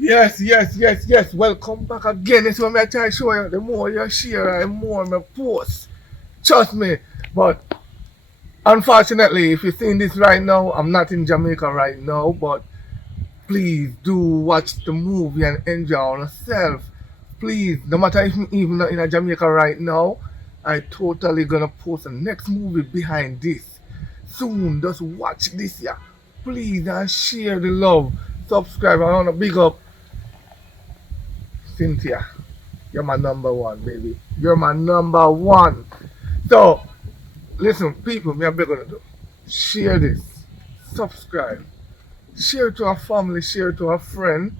Yes. Welcome back again. This one I try to show you. The more you share, the more I post. Trust me. But unfortunately, if you're seeing this right now, I'm not in Jamaica right now. But please do watch the movie and enjoy yourself. Please, no matter if I'm even not in a Jamaica right now, I totally gonna post the next movie behind this. Soon, just watch this, yeah. Please and share the love. Subscribe. I wanna big up Cynthia. You're my number one, baby. You're my number one. So, listen, people, me a beg gonna do. Share this. Subscribe. Share to our family, share to our friend.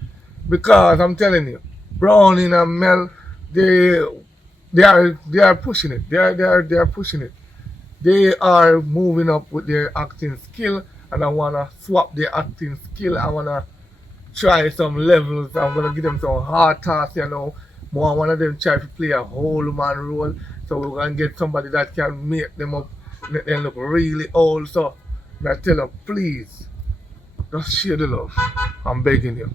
Because I'm telling you, Brownie and Mel, they they are pushing it. They are pushing it. They are moving up with their acting skill, and I wanna swap their acting skill. I wanna try some levels. I'm gonna give them some hard tasks, you know. More one of them try to play a whole man role. So we're gonna get somebody that can make them up, make them look really old. So I tell them, please, just share the love. I'm begging you.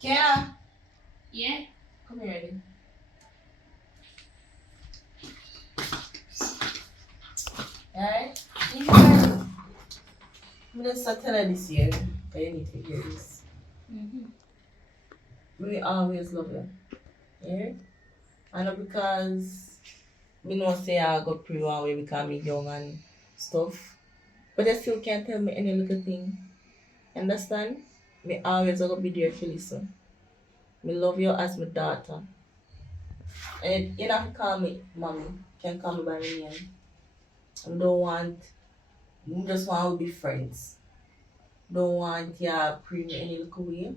Kara, Yeah. come here. Then. Alright? I'm just tell her this year. But you need to hear this. Mm-hmm. We always love you. Yeah? And not because we know say I go pre one way because me young and stuff. But I still can't tell me any little thing. Understand? Me always gonna be there to listen. Me love you as my daughter. And you don't have to call me mommy. You can call me by my name. I don't want we just want to be friends. Don't want ya pre me any little way.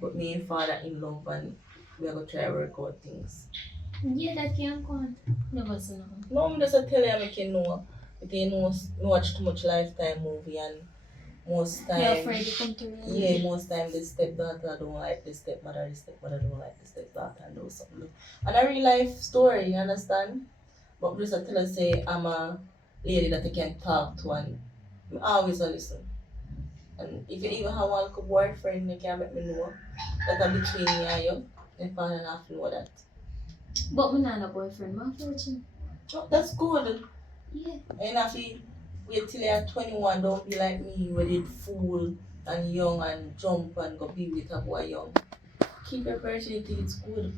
But me and father in love and we are gonna try to work out things. Yeah, that can count. Never seen no. No, I'm just a tell you I make you know. But you know, watch too much Lifetime movie and most You're time, afraid to come to yeah, reality. most time the stepdaughter don't like the stepmother don't like the stepdaughter and do something. And a real life story, you understand? But just a tell her say I'm a lady that you can talk to and I always a listen. And if you even have one little boyfriend, you can make me know that I'm between me and you. Your father have to know that. But me not a boyfriend, my fortune. Oh, that's good. Yeah. And if you wait till you're 21, don't be like me, where you fool and young and jump and go be with a boy young. keep your opportunity, it's good.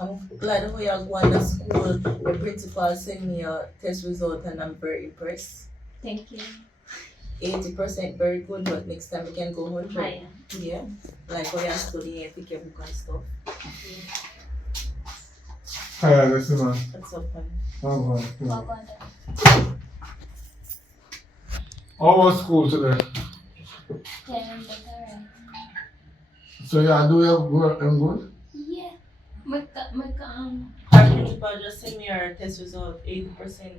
I'm glad how you go on to school. The principal sent me a test result and I'm very impressed. Thank you. 80% very good, but next time we can go 100. Higher. Yeah. Like how you're studying and pick your book and stuff. Hi, listen, man. That's so fun. Oh, man. What about that? How was school today? Yeah, but alright. So you do your work and good? Yeah. Our principal just sent me our test result, 80%.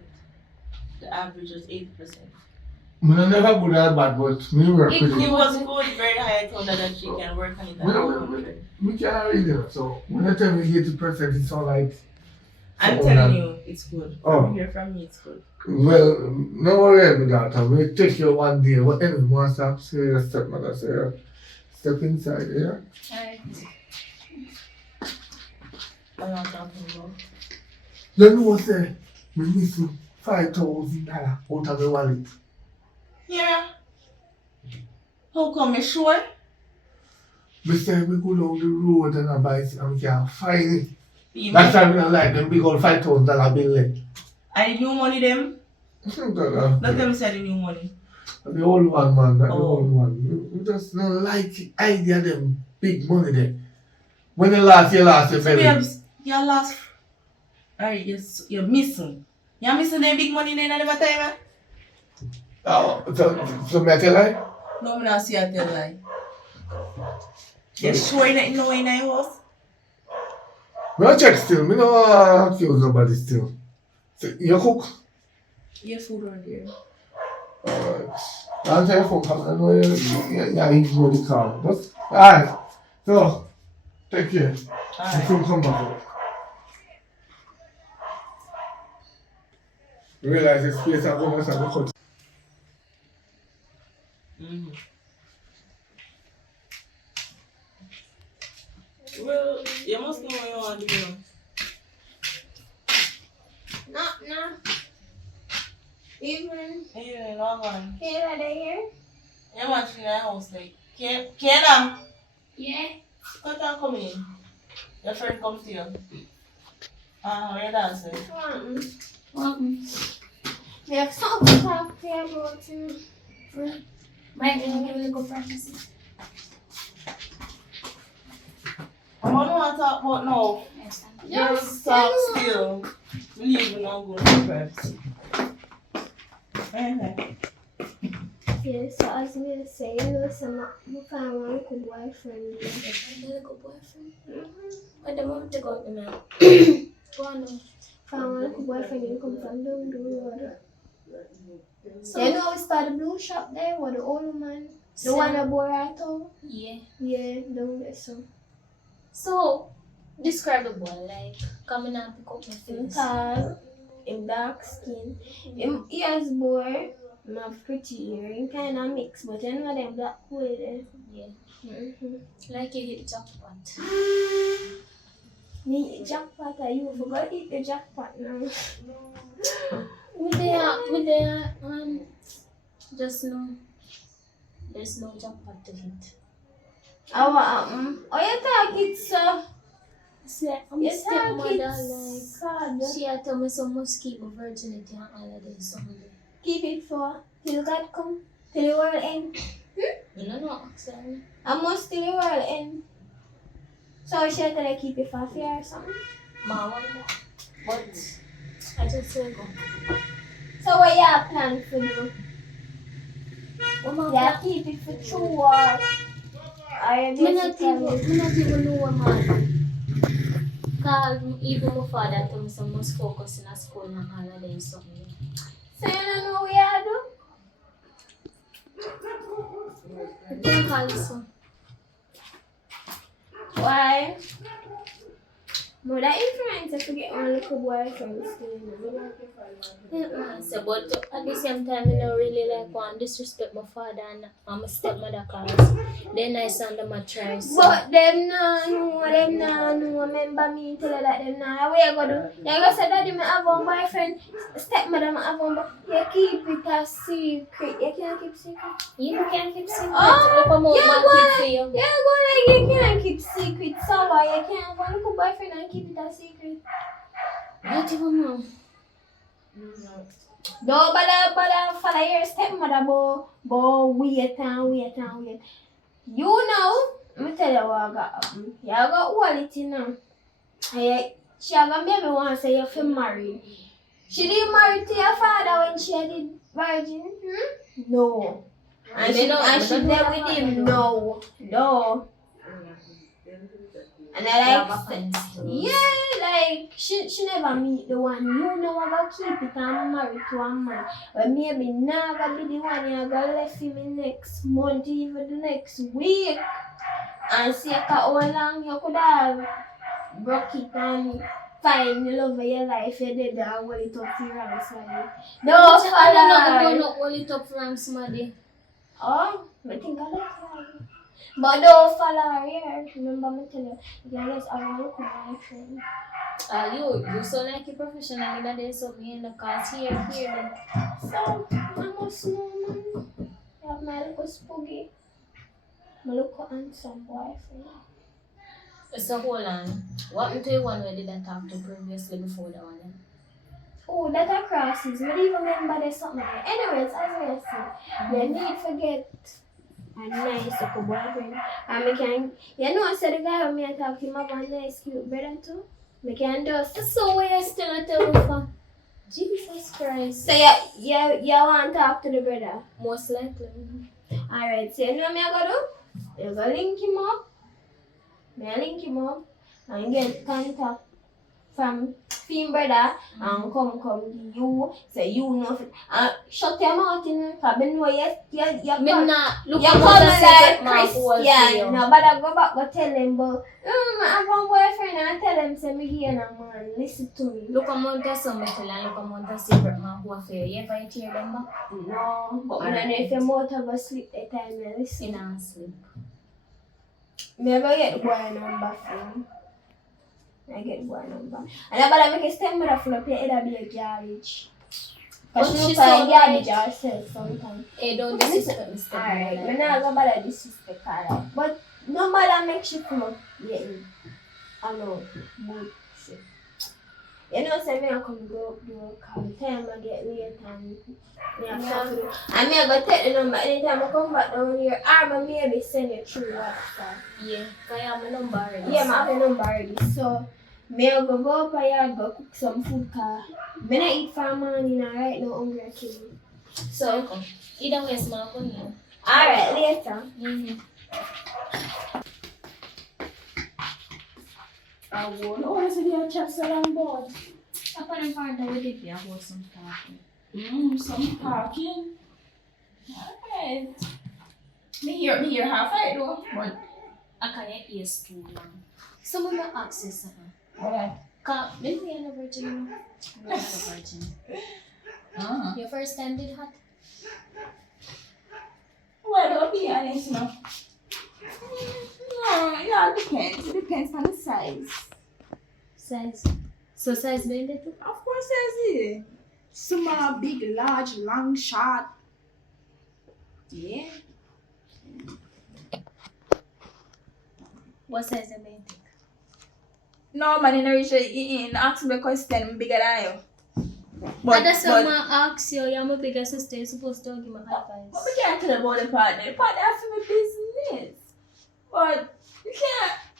The average was 80%. I never good at bad, but me work with It it. was good, very high. I told her that she can work on it and go 100. We can't read it. So when I tell me 80%, it's all like. I'm so telling that- you, it's good. Oh. From here from me, it's good. Well, no worry about that. We'll take you one day. Whatever you want to say, your stepmother say, step inside here. Alright. What am I talking about? You know what say? We missing $5,000 out of the wallet. Yeah. How come you sure? We say we go down the road and I buy it and we can't find it. You That's why we don't like them big old $5,000 bill. And the new money them? Let them say the new money. The old one, man, not the Oh. old one. We just don't like the idea of them big money there. When you lost, you So belly. babes, you lost. Alright, you're missing. You're missing the big money then at the time, eh? Oh, so me I tell you? No, I'm not see I tell lie. You sure you not know in the house? Me I check still. Me no accuse nobody still. So, you cook? Yes, food around there. Alright. I'll tell you phone call. I know you ignore the call. Just, alright. So, take care. Alright. Soon come back. Realize the space I'm going to cut. Mm-hmm. Well, you must know what you want to do. No. Even Yeah, log on. Kayla there? You're watching the house like, Kayla, Yeah. come and come in. Your friend comes to you. What your dad say? We have something to talk to you about too. Mike, can you give a go practice? I don't want to talk about now. Just talk still. Leave and I'll go to perhaps. Yeah, so I was gonna say, you know, some found one little boyfriend. Little boyfriend? What the mom to go to now? Found one little boyfriend, you come from down the road. So, you know, we started the blue shop there, where the old man, the one that bore right out? Yeah. Yeah, down there, so. So, describe the boy, like, coming up, pick up my face. Tall, in dark skin. He has boy, he have pretty hair, he kind of mix, but you know them black cool there. Yeah. Like you hit the jackpot. Me hit jackpot, or you forgot to hit the jackpot now. With the, just no, there's no jackpot to hit. Oh, what happened? Oh, you talk it, sir. I'm a stepmother, like, she had told me so must keep my virginity and all of this. Keep it for till God come, till the world end. You don't know, actually. I must till the world end. So should I tell her keep it for fear or something? Mama, but I just will go. So what you have planned for you? Yeah, keep it for true or I not even know what man. Because even my father told me so must focus in a school and holiday and something. So you don't know what you do? I can't call you so. Why? More that influence if you get one little boyfriend still. But at the same time, I don't really like want disrespect my father and my stepmother cause they're nice under my choice. But them no, remember me tell you that them no. What you gonna do? You gonna say daddy me have one boyfriend, stepmother me have one, but you keep it a secret. You can't keep secret. You can't keep secret. Oh, you go like you can't keep keep secret sour. You can't have a little boyfriend and keep it a secret. Not even know. No, but follow your stepmother, but wait and wait and wait. You know, let me tell you what I got. You got all it now. She have a baby once, say you're feel married. She didn't marry to your father when she did virgin? No. And she there with him? No. And I like, yeah, like she never meet the one. You know I gotta keep it and married to a man. But maybe never be the one you gotta left him in next month, even the next week. And see how long you could have broke it and find the love of your life. You did that hold it up for wrong somebody. No, I don't know hold it up for wrong somebody. Oh, I think I like that. But don't follow her here. Remember me tell you, you can just have a look at my friend. You so like a professional in that day, so me in the cars here then. So, I must know, man. You have my little spooky, my little handsome boyfriend. So hold on. What happened to you one where did I talk to previously before that one? Oh, that are crosses. I don't even remember there's something. Anyways, as I said, you need to get a nice little boyfriend. And we can, you know, I said the guy when me talk to him about a nice cute brother too. We can just. So why you still not tell me for? Jesus Christ. So you want to talk to the brother? Most likely. Alright, so you know what I gotta do? You gotta link him up. I link him up and get contact from him brother and come to you, say you know shut your mouth in because I know you come like Christian. No, but I go back go tell him but I have one boyfriend and I tell him say me here no man, listen to me. Look amount of some metal and look amount of secret man who affair. You ever hear them back? No, but I don't know if your mouth ever sleep that time you listen. You don't sleep. Me ever get the boy number from. I get the boy number. And I better make a stepmother full up your head and be a garbage. Because she find garbage herself sometimes. Hey, don't disrespect me stepmother. Alright, I'm not going to bother disrespect her. But no matter make she full up your I know, good shit. You know, say me I come go up the work all the time I get late and me have stuff to do. And me I go take the number anytime I come back down here or maybe send it through WhatsApp. Yeah, because I have my number already. Yeah, I have my number already. So, me I go up and go cook some food because I don't eat for morning and right now hungry and killing. So, either way, small for me. Alright, later. I won't. Oh, I said you have chats around board. I put in front of it, yeah, I some parking. Some parking? Alright. Me here half right though, but I can't hear too long. Some of my access, Alright. Maybe you're a virgin. I'm not a virgin. Your first time did hot? Well, I'll be honest, no. No, yeah, it depends. It depends on the size. Size? So size blended too? Of course, size is. Small, big, large, long, short. Yeah. What size you blended? No, man, you ask me a question, I'm bigger than you. But that's what I ask you. You're my bigger sister. You're supposed to give me advice. But we can't tell about the partner. The partner has to be business. But you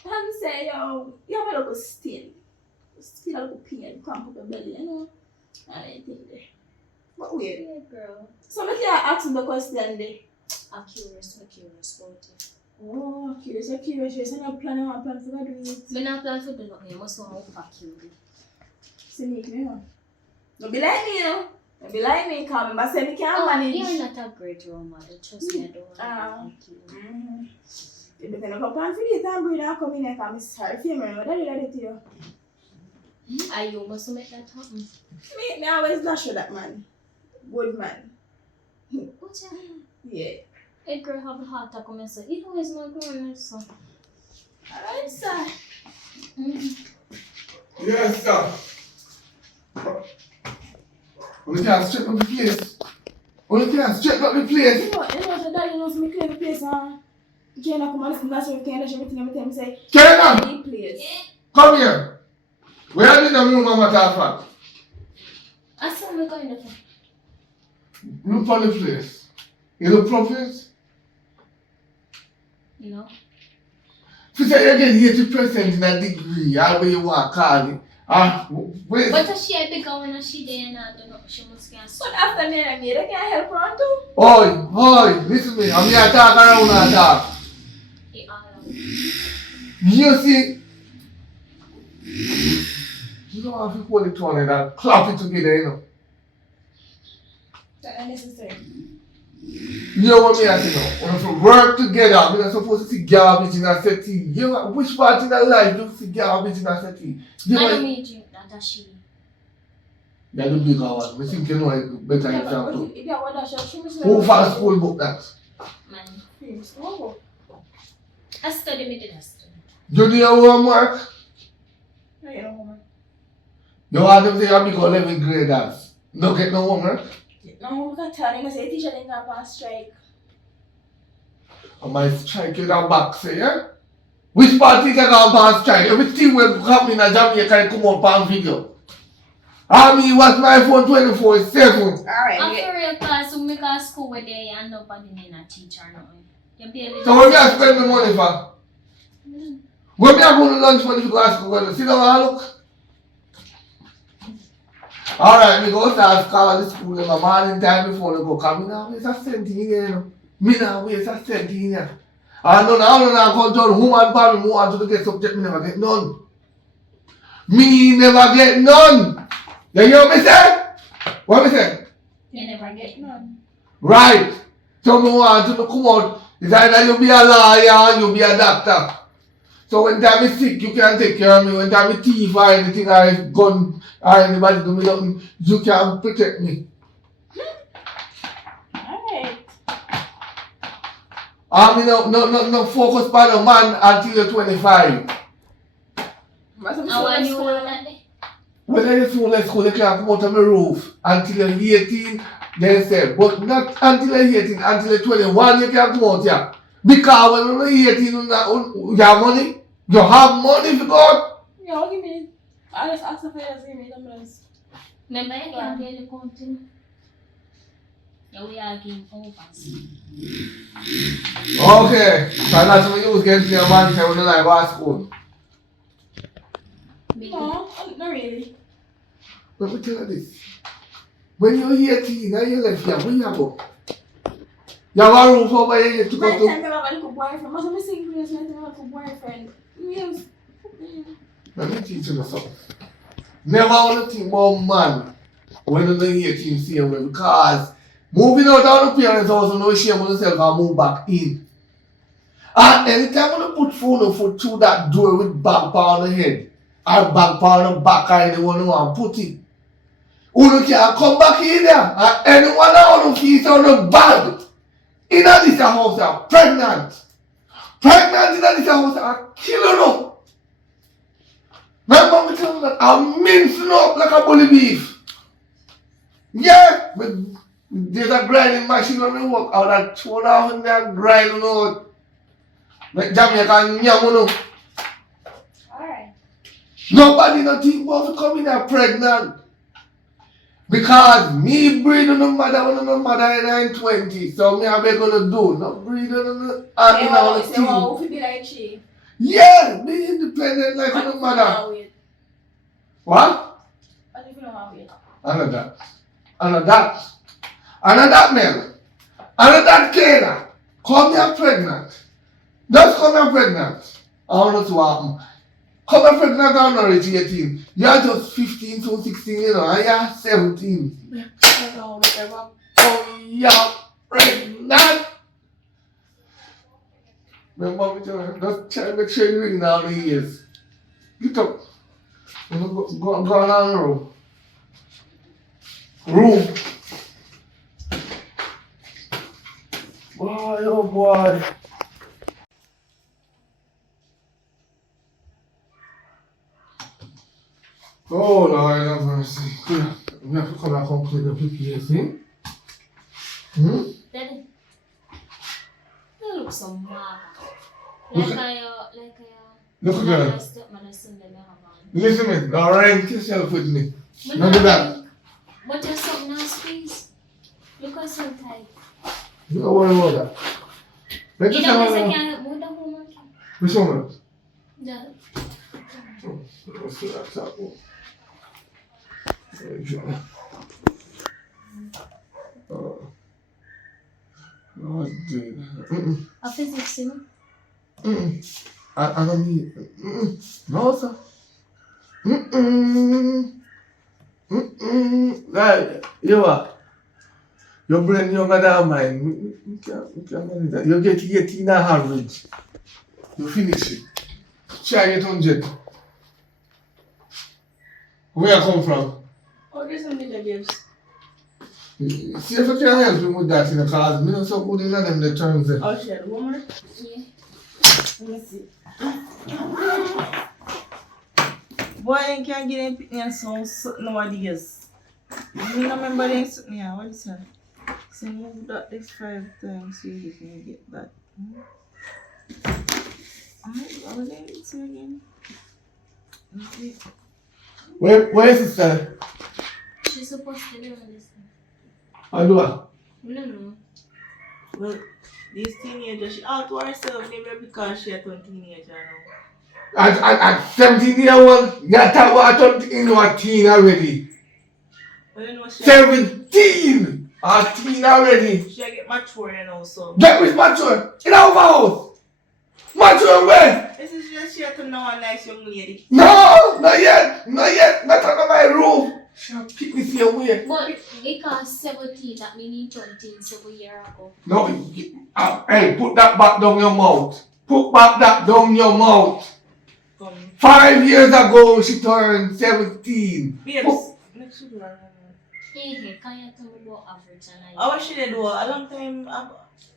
can't say, you have a little still. Still a little pain, cramp up your belly, you know? And anything there. But weird. Yeah, girl. So we can't ask me a question there. I'm curious about it. Oh, curious. You're not planning on plan for doing it. I'm not planning for doing it. I must want to pack you. See me, you know? Don't be like me, you know? Don't be like me, because I say I can't manage. You're not a great role model. Trust me, I don't want to like you. If you can plan for this and breathe and come in here, because I'm sorry for you, what did I do to you? Are you must make that happen? Me always dash with that man. Good man. What's that? Yeah. That girl have a heart attack on myself. It always my girl, so. Alright, sir. Yes, sir. We can't straighten up the place. We can't straighten up the place. You know, the daddy knows me clean the place, huh? Jenna, come on, that's everything, everything, say. Jenna, Any place. come here. Where are you in the room, Mama Tafa? I saw me going to. Look for the place. You look for the place? No. She said you get 80% in a degree, however you want to call it. Wait. But she had been going and she did and I don't know. She must get But after me, I can't help her on too. Oi, listen to me. I'm here to talk around and talk. You see, you don't have to hold it on and clap it together, you know. That's unnecessary. You know what I say now? When we work together, we're not supposed to see garbage in a city. You know, which part in the life do you see garbage in a city? I don't need you, that she. Yeah, the bigger one. I think you know it better Yeah, than but too. if you want that, she must Who fast school book that? Man. I study, me did I study. You do your homework? No, you don't homework. You want them to say you become 11th graders. No get no homework? No homework at all. You say teacher didn't have a strike. I might strike you down back, say, yeah? Which party can go on strike? Everything will happen in Jamaica come up on video. I mean, what's my phone 24/7? Alright. I'm for real class, so make a school where they and nobody in a teacher now. So what me I spend the money for? When me I go to lunch money for go school, sit down and look. Alright, me go start call the school in my morning time before they go come. Me now waste a cent in here, you know. Me now waste a cent in here. And none I go to woman for me want to get subject, me never get none. Me never get none. You hear me say? What me say? You never get none. Right. So me want to come out. It's either you be a lawyer or you be a doctor. So when time is sick, you can take care of me. When time is thief or anything or gun or anybody do me nothing, you can protect me. Alright. I mean, no focus on a man until you're 25. I want you on that day. When I get to school, they can't come out of my roof until you're 18, they say. But not until you're 18, until you're 21, you can't come out here. Because when you're 18, you have money. You have money for God. Yeah, give me. I just asked if I just give me the numbers. Remember, I can't get the counting. Yeah, we are getting overs. Okay, so that's what you use against your man when you like go to school. No, not really. Let me tell you this. When you're 18 and you left here, where you go? You have a roof over your head to By go the to. time I have a little boyfriend, must be single, yes, I have a little boyfriend. Yes. Let me teach you something. Never want to think about man when you're 18 same way because moving out of the parents' house, you know, shame on yourself and move back in. And anytime you put foot through that door with bag on the head, or bag on the back, or anyone who want to put it, you can't come back in there. And anyone who feels on the bag in this house are pregnant. Pregnant in this house are killing them. My mom tell me that I'm mincing up like a bully beef. Yeah, but there's a grinding machine on the work out that 2.5 in there grinding out. Like Jamaican yam. Alright. Nobody not think about to come in there pregnant. Because me breed on the mother when the mother in 20. So me have gonna do. Not breed on the They want to be like she. Yeah, be independent like the mother. What? What if you don't want to wait? Another man. Another Kena. Come here pregnant. Just come here pregnant. I want to happen. Come here pregnant and not reach 18. You are just 15 to 16, you know, and you are 17. I don't ever come here pregnant. My mom tell me, just try to make sure you ring down the ears. Get up. Go on the room. Room. Boy, oh boy. Oh Lord have mercy. We have to come back and clean up the place, eh? Daddy, you look so mad. Look And girl. I stepmother Sunday me have on. Listen to me. Now rank yourself with me. But Don't do not that. drink. But you're something now squeeze. Look how so tight. Don't worry about that. Let's You just know have this I a... can't help with the homework. Which one? The Let's see that top one. Oh, dude. a physics, you know. I don't need. No, sir. Like, you what? Your brain younger than mine. You can't manage that. You get 18 average. You finish it. Try get 100. Where I come from? Oh, there's some little babes. See if I can help you with that in the cause me not so good in them the terms there. Oh, shit, one more? Yeah. Let me see. Boy, I can't get any picnic and so nowadays. You remember them something here? What is that? So move that this 5 times so you can get that. I was going to say again. Okay. Where is it, sir? She's supposed to do this. I do what? No, no. Well, this teenager, she out to herself maybe because she a teenager now. At 17 years old, you talk about into a teen already. But you know she 17! A teen already. she get mature you know so. Get with mature in our house. Mature where? This is just she to know a nice young lady. No, not yet. Not under my roof. She'll pick me your way. But because 17, that means 20 7 years ago. No, hey, put that back down your mouth. Put back that down your mouth. Come. 5 years ago, she turned 17. Babes, next to her. Hey, can you tell me about average and I wish she did do a long time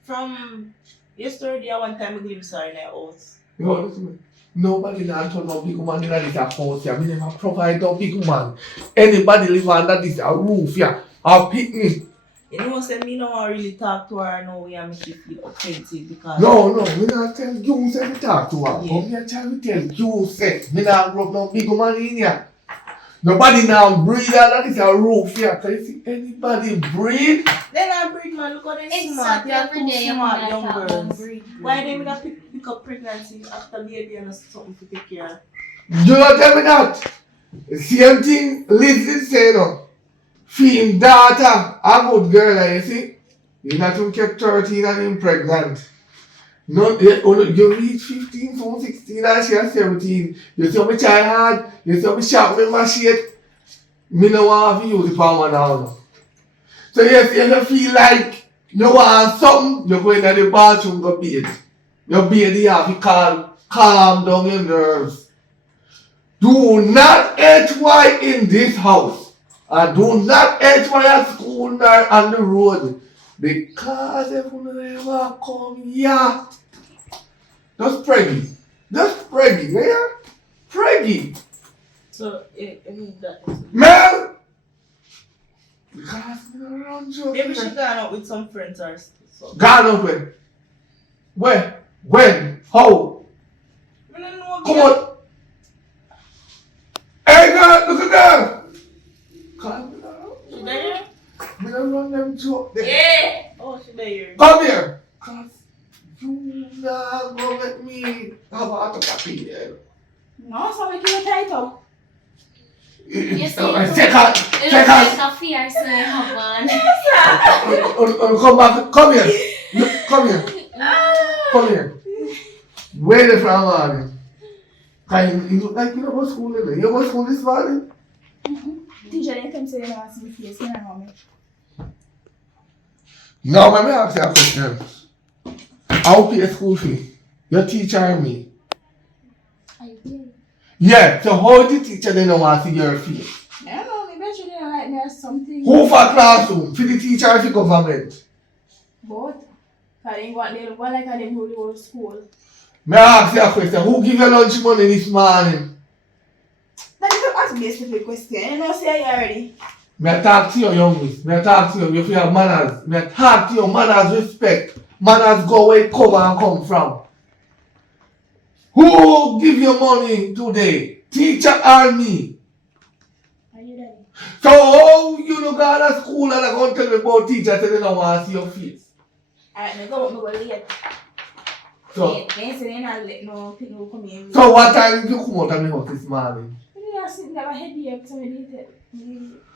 from yesterday one time I glimpse her in her house. You know, listen to me. Nobody now turn no big woman in this house here. We never provide no big woman. Anybody live under this roof here. I'll pick me. You know say me no want really talk to her no way I make you feel offensive because No, we not tell you say we talk to her. Yeah. Come here, tell me tell you say. Me not rub no big woman in here. Nobody now breathe under this roof here. Can you see anybody breathe? then I breed man, look how they smart. Exactly, They are every too day you're smart like young that, girls. breed. Why they would pick up pregnancy after baby and something to take care of? You not tell me that. Same thing Liz say no. Feeding daughter, a good girl, you see. You not even kept 13 and him pregnant. No, you reach 15, so 16 and she is 17. You see how me try hard, you see how me sharp with my shit. Me no want to use the power now. So yes, if you feel like you want something, you go in the bathroom go bathe. Your baby have to calm down your nerves. Do not HY in this house. And do not HY at school nor on the road. Because if you never come here, just preggy. Yeah? Preggy. So I mean that is Mel! Because we don't run joke. maybe she gone out with some friends or so. Gone up where? Where? When? How? I don't know Come on. Hey girl, look at that. Come She there? We don't run them joke there. Yeah. Oh, she there. Come here. Cause you not gonna let me have a autocopy here. No, so we keep it tight up. Yes, Check out. It looks like a fierce man. Come back. Come here. Look, come here. Come here. Where the from morning? Cause you look like you don't go to school today. You go to school this morning? Teacher, they come say they don't want to see my face. You know me. No, let me ask you a question. I'll pay school fee. Your teacher and me. Are you kidding? Yeah, so how the teacher they don't want to see your fee? I don't know, maybe she didn't like me or something. Who for classroom? For the teacher or for government? Both. Because they want them, one like them who go to school. May I ask you a question? Who give you lunch money this morning? That you can ask me a stupid question. You know, say I already. May I talk to you, young miss? May I talk to you if you have manners? May I talk to you, manners, respect. Manners go where it come and come from. Who give you money today? Teacher or me? Are you ready? So how you no go to school and I go tell me about teacher say they don't want to see your face? Alright, now go late. So, They say they not let no people come in. so what time did you come out of my house this morning? I sit there, I headache, so I need to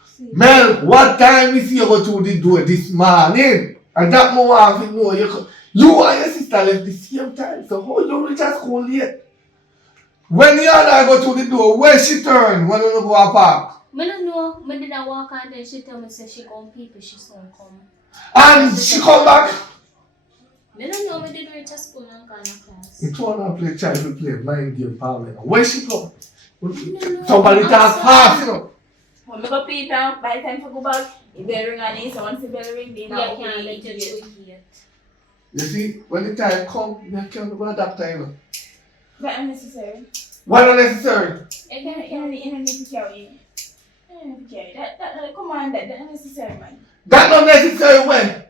see. Mel, what time we see you go through the door this morning? And that more want to know you and your sister left the same time. So how you reach at school late? When you and I go through the door, where she turn when you go to park? I don't know. I didn't walk out there. She tell me say she gonna people. She soon come. And she come back. I don't know. I didn't reach a school and kind of class. You told her play child to play mind game parliament. Where she go? No. Somebody talk fast, you know. When we go pay down, by the time to go back, the bell ring and it, so once the bell ring, they Yeah, now can't open let the you gate. do it yet. You see, when the time come, you can't go to doctor, you know. That unnecessary. What unnecessary? I You can't don't need to carry. You don't need to carry. That come on, that unnecessary, man. That not necessary when?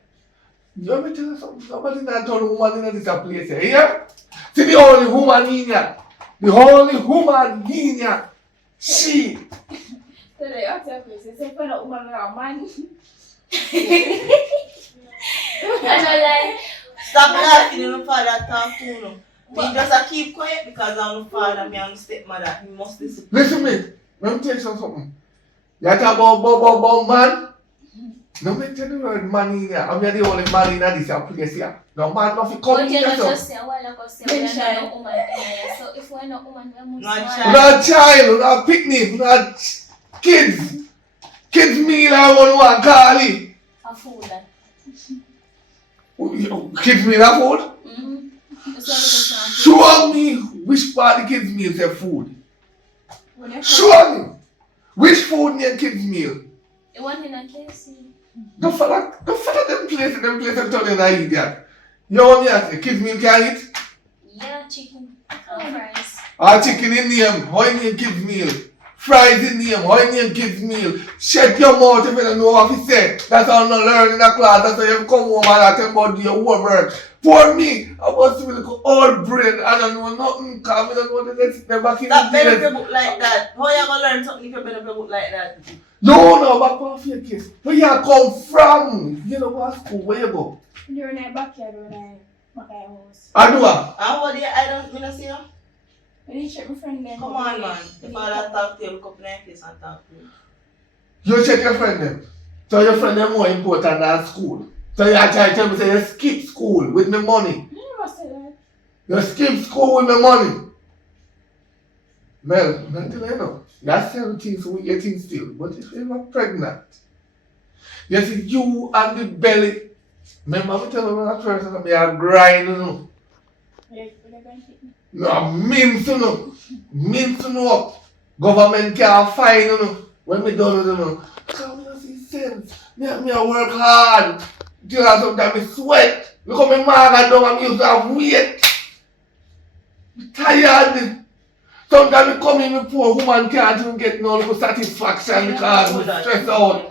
You want me to tell you something? Nobody not turn woman in this place here. Yeah? See the only woman in here. The only woman in here. She. So they ask that person, say, find out woman or man. I know, like, Stop laughing when my father talk to you. Me just a keep quiet because I'm my father, me and my stepmother. He must listen. Listen to me. Let me tell you something. You talk about man. No me tell you word man in here. I'm the only man in this place here. No man nothing come but in you here. know, So. just say a while ago, say we're not no woman in here. So if we're not woman, we must Not want- child. Not child, not picnic, not kids. Kids meal I want to call it. a fool. That. Kids meal a food? Mm-hmm. That's what I'm Show me which part the kids meal say food. When you Show me which food near kids meal. You want in a KFC? Don't follow them places and tell them I eat that. You want me to say kids meal can eat? Yeah, chicken and fries. Or chicken in name, how you name kids meal? Fries in name, how you name kids meal? Shut your mouth if you don't know what to say. That's how you learn in the class. That's how you come home and I tell about your homework. For me, I was really all brain. I don't know nothing because I don't know the next never keep Stop better play book like that. How you gonna learn something if you better play book like that? You know back off your case. Where you come from? You know what school? Where you go? You're in a backyard when I make a house. I do And what do you, I don't, me not see you? When you check my friend then. Come on, man. The father talk to you, look up in your face and talk to you. You check your friend them. So your friend them more important than school. So you try to tell me say you skip school with my money. You never said that. You skip school with my money. Mel, nothing I know. You're 17, so we're 18 still. But if you're pregnant, you see you and the belly. Remember me tell you that person that me are grinding. You know. You're going to hit me. No, mince you know. Mince you know up. Government can't find you know. When me done you know. Because me don't see sense. Me work hard. Till I sometimes me sweat. Look how me maga down and me used to have weight. Me tired. Sometimes me come in, me poor woman can't even get no little satisfaction because me stressed out.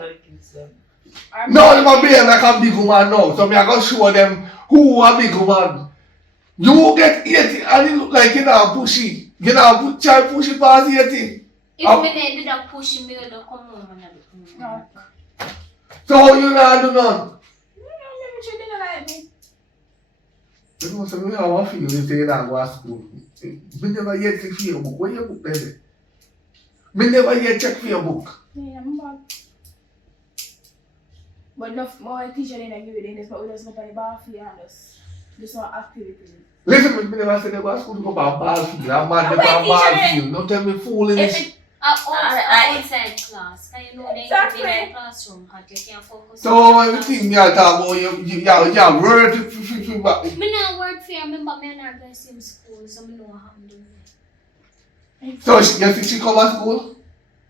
No, them a be like a big woman now. So me I go show them who a big woman. You get 80 and it look like you know pushy. You know try pushy past 80. If me did a push me, would come home and everything. No. So you not do none. You didn't like me. You know, so me have a feeling you say you not go to school. Me never yet check for your book. Where your book there? Me never yet check for your book. Yeah, I'm back. But enough more teacher than I give you this, but we just go to the bar for you and just do some activities. Listen, me never said they go to school to go to a ball field. I'm mad they go to a ball field. Don't tell me fooling If this. it outside class, can you know they Exactly. in the classroom, and you can't focus. So everything you talk about, you word to Me not work for you, remember me not going to school, so me know what I'm doing. So you think she come to school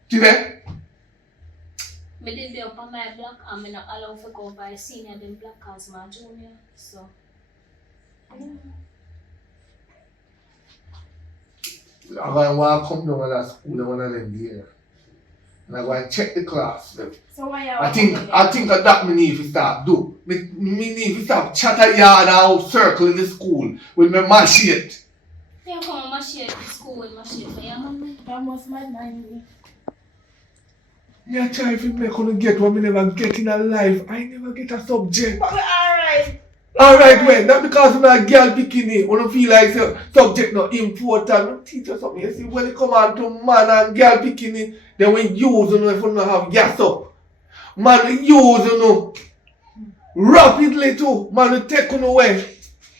today? Me did be up on my block and me not allow to go by senior than black as my junior, so. I'm going to come down to that school and one of them there. And I'm going to check the class. So why you I think that me need to start do. Me need to stop chatter yard out circle in the school with my machete. Yeah, come on, share school with my share for your man. That must mad man. Me I try to make you get what me never get in a life. I never get a subject. But we alright. Alright, well, not because I'm a girl bikini, you don't feel like the subject not important. Me teach you something. You see, when it come on to man and girl bikini, then we use you know if you don't have gas up. Man, we use you know rapidly too. Man, we take you away.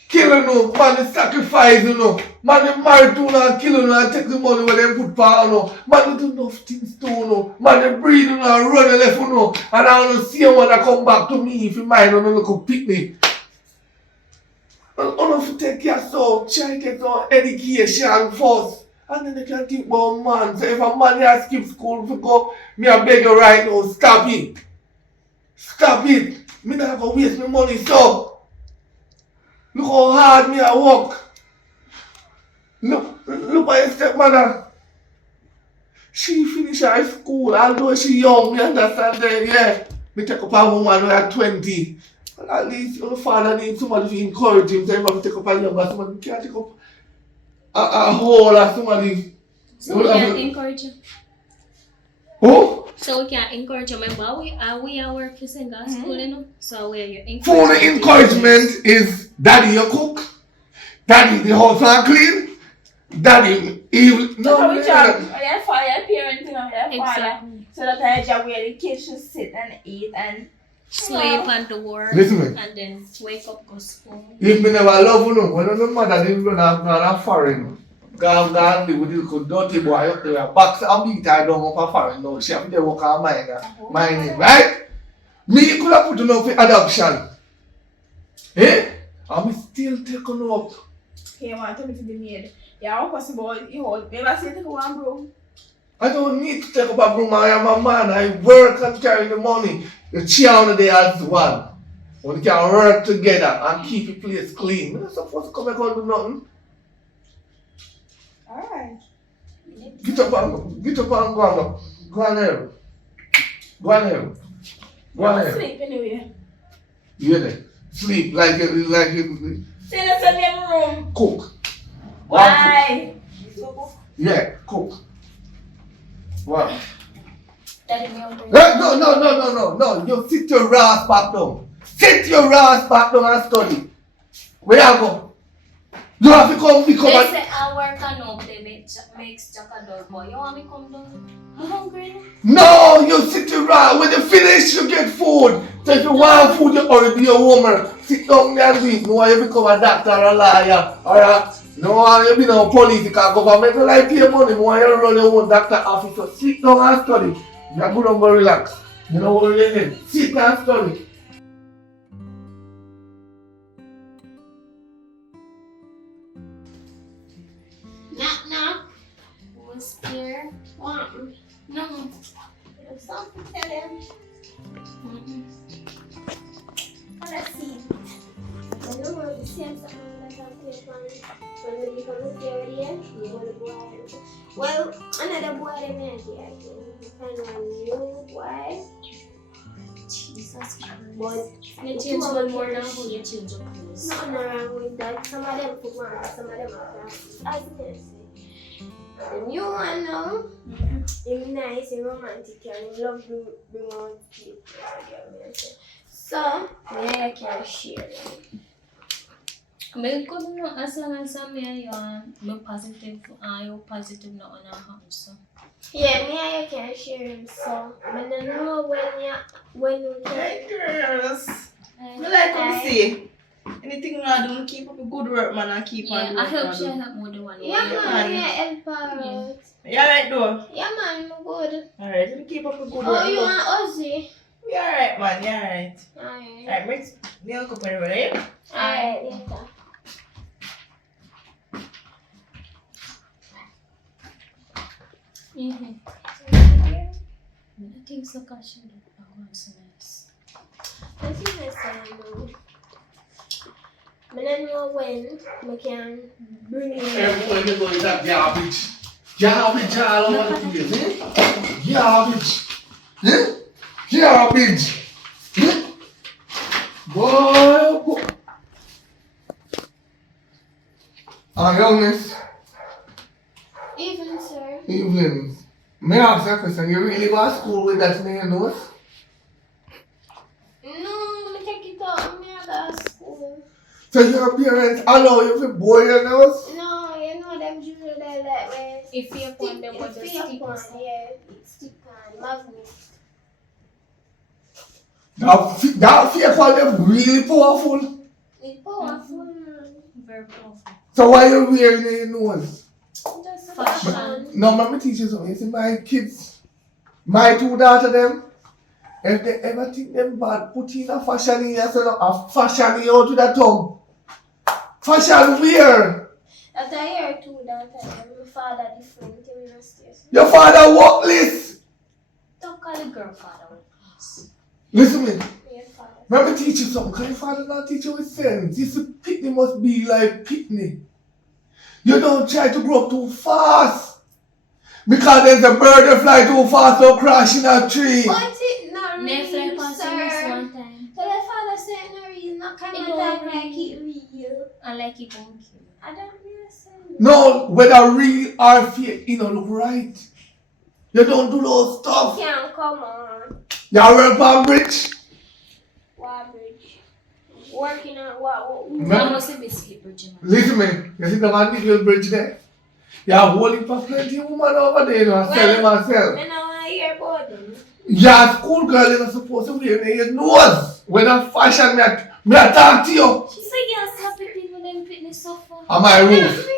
Kill you know, man, we sacrifice you know. Man, we marry to you know and kill you know and take the money where they put for you know. Man, we do enough things too you know. Man, we breed you know and run the left you know. And I don't see you want to come back to me if you mind you know look pick me. And all of you take yourself, try to get some education first. And then you can think about man. So if a man here skip school, if you go, me I beg you right now, stop it. Stop it. Me not gonna waste my money, so. Look how hard me I work. Look at your stepmother. She finish high school, although she young, me understand that, yeah. Me take up a woman who are 20. Well, at least your father needs somebody to encourage him. So if I take up a younger somebody, can't take up a whole or somebody. So we can encourage you. Who? So we can encourage you. Remember, we are working in that school, you know? So where you encourage. For the encouragement is daddy you cook, daddy the house are clean, daddy even No, no we job. Your father, your parents, you know, your father. Exactly. So that your job where the kids should sit and eat and Sleep and do work. Listen me. And then wake up, go school. If me never love you know, when no mother didn't run a foreign, go live with this good dirty boy up there, box and beat I don't want a foreign no she have to work on mining, right? Me could have put enough for adoption. Eh? I'm still taking up. he want me to be made. Yeah, how possible you hold. Maybe I say take one bro. I don't need to take up a broom. I am a man. I work and carry the money. The chair on the day as one. We can work together and keep the place clean. We're not supposed to come back and do nothing. Alright. Get up and go on. Go on here. Go on here. Go on here. Sleep anyway. You hear that? Sleep like you Say that's in your room. cook. Why? Yeah, cook. Wow. Daddy, me hungry. No. You sit your ass back down. Sit your ass back down and study. Where you go? You have to come They become say I work and no they makes Jack a dog boy. You want me come down? I'm hungry. No, you sit your ass. When you finish, you get food. So if you want food, you already be a woman. Sit down there and eat. No, you become a doctor or a lawyer. Alright? No, you be no political government. You like pay money. You want to run your own doctor office. So sit down and study. You're good and relax. You know what you mean? Sit and study. Knock. Was here. What? No. There's something to tell him. Let's see. I don't want to see something like that when we come to here, you want to go. Well, another boy I met here, kind of new boy. Jesus Christ. But You change one more now, how you change your clothes. nothing wrong with that. Some of them put one, some of them are crafty. As this. The new one now, he's nice, he's romantic, and he loves to bring out people. So, yeah, I can share them. I could not as long as you are positive and you're positive not on our house. So. Yeah, me and you can share him, so I don't know when we can. Hey girls. I like what you say. Anything you want to do, keep up a good work, man, and keep on Yeah, I doing hope she what you help more than one. Yeah, Yeah, man, man. yeah, help her out. do. You alright though? Yeah, man, I'm good. Alright, let me keep up a good work. Oh, you want Ozzy? You alright, man, you alright. Alright. Alright, mix milk up anyway, right? Alright, later. I think so, because she look so nice. This is my son, I don't know when we can bring him. Everywhere you go is that garbage. Garbage all over the place, eh? Garbage. Eh? Garbage. Eh? Boy. Youngest. Even, sir. Evening. May I ask you a question? You really go to school with that in your nose? No, I take it out. I go to school. So your parents allow you to bore your nose? No, you know them usually like when If you upon them with the if you stick or upon, something. yeah, it's stick on magnet. That fake one is really powerful. It's powerful. Very powerful. So why you wearing it in your nose? Just Fashion. fashion. No, let me teach you something. You see my kids, my two daughters them, if they ever think them bad, put in a fashion in yourself, a fashion in out with a tongue. Fashion wear. After a year or two, that time, my father different. He was still. Your father workless. Don't call the girl father with us. Listen to me. Your father. Let me teach you something. Because your father not teach you with sense. This pitney must be like pitney. You don't try to grow up too fast. Because there's a bird that fly too fast, they'll crash in a tree. But it not Next real, time pass this sir. one time. So the father said no real, not kind It of don't time like it real. And like it won't kill. I don't really say No, whether real or fake, you don't look right. You don't do those stuff. Can't come on. You work on bridge. Warbridge. Working on what? That must be slippery, Jim. Listen to me. You see the man little bridge there? You have whole heap of plenty woman over there, you know, sell him and sell. I don't want to hear about them. You're a school girl, you're not supposed to wear your nose. When I fashion, me I talk to you. She said you slap it people them pitney so far. On my roof.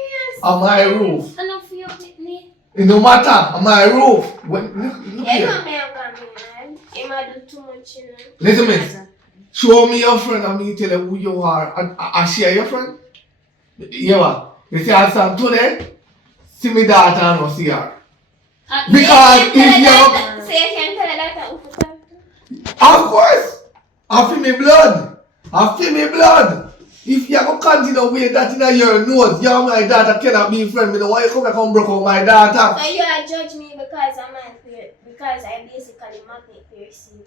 On my roof. Enough for your pitney. It no matter. On my roof. When, look Yeah, here. no, me I'm coming. He might do too much, you know. Listen to me. Show me your friend and me tell you who you are. And I share your friend. Yeah, you see her son today? See me daughter and not see her. Because if you... So you can tell her that I'm for Of course! I feel me blood. I feel me blood. If you go continue with that in your nose, you and my daughter cannot be friends. Me know why you come back and broke out my daughter. So you are judge me because I'm because I basically magnet piercing.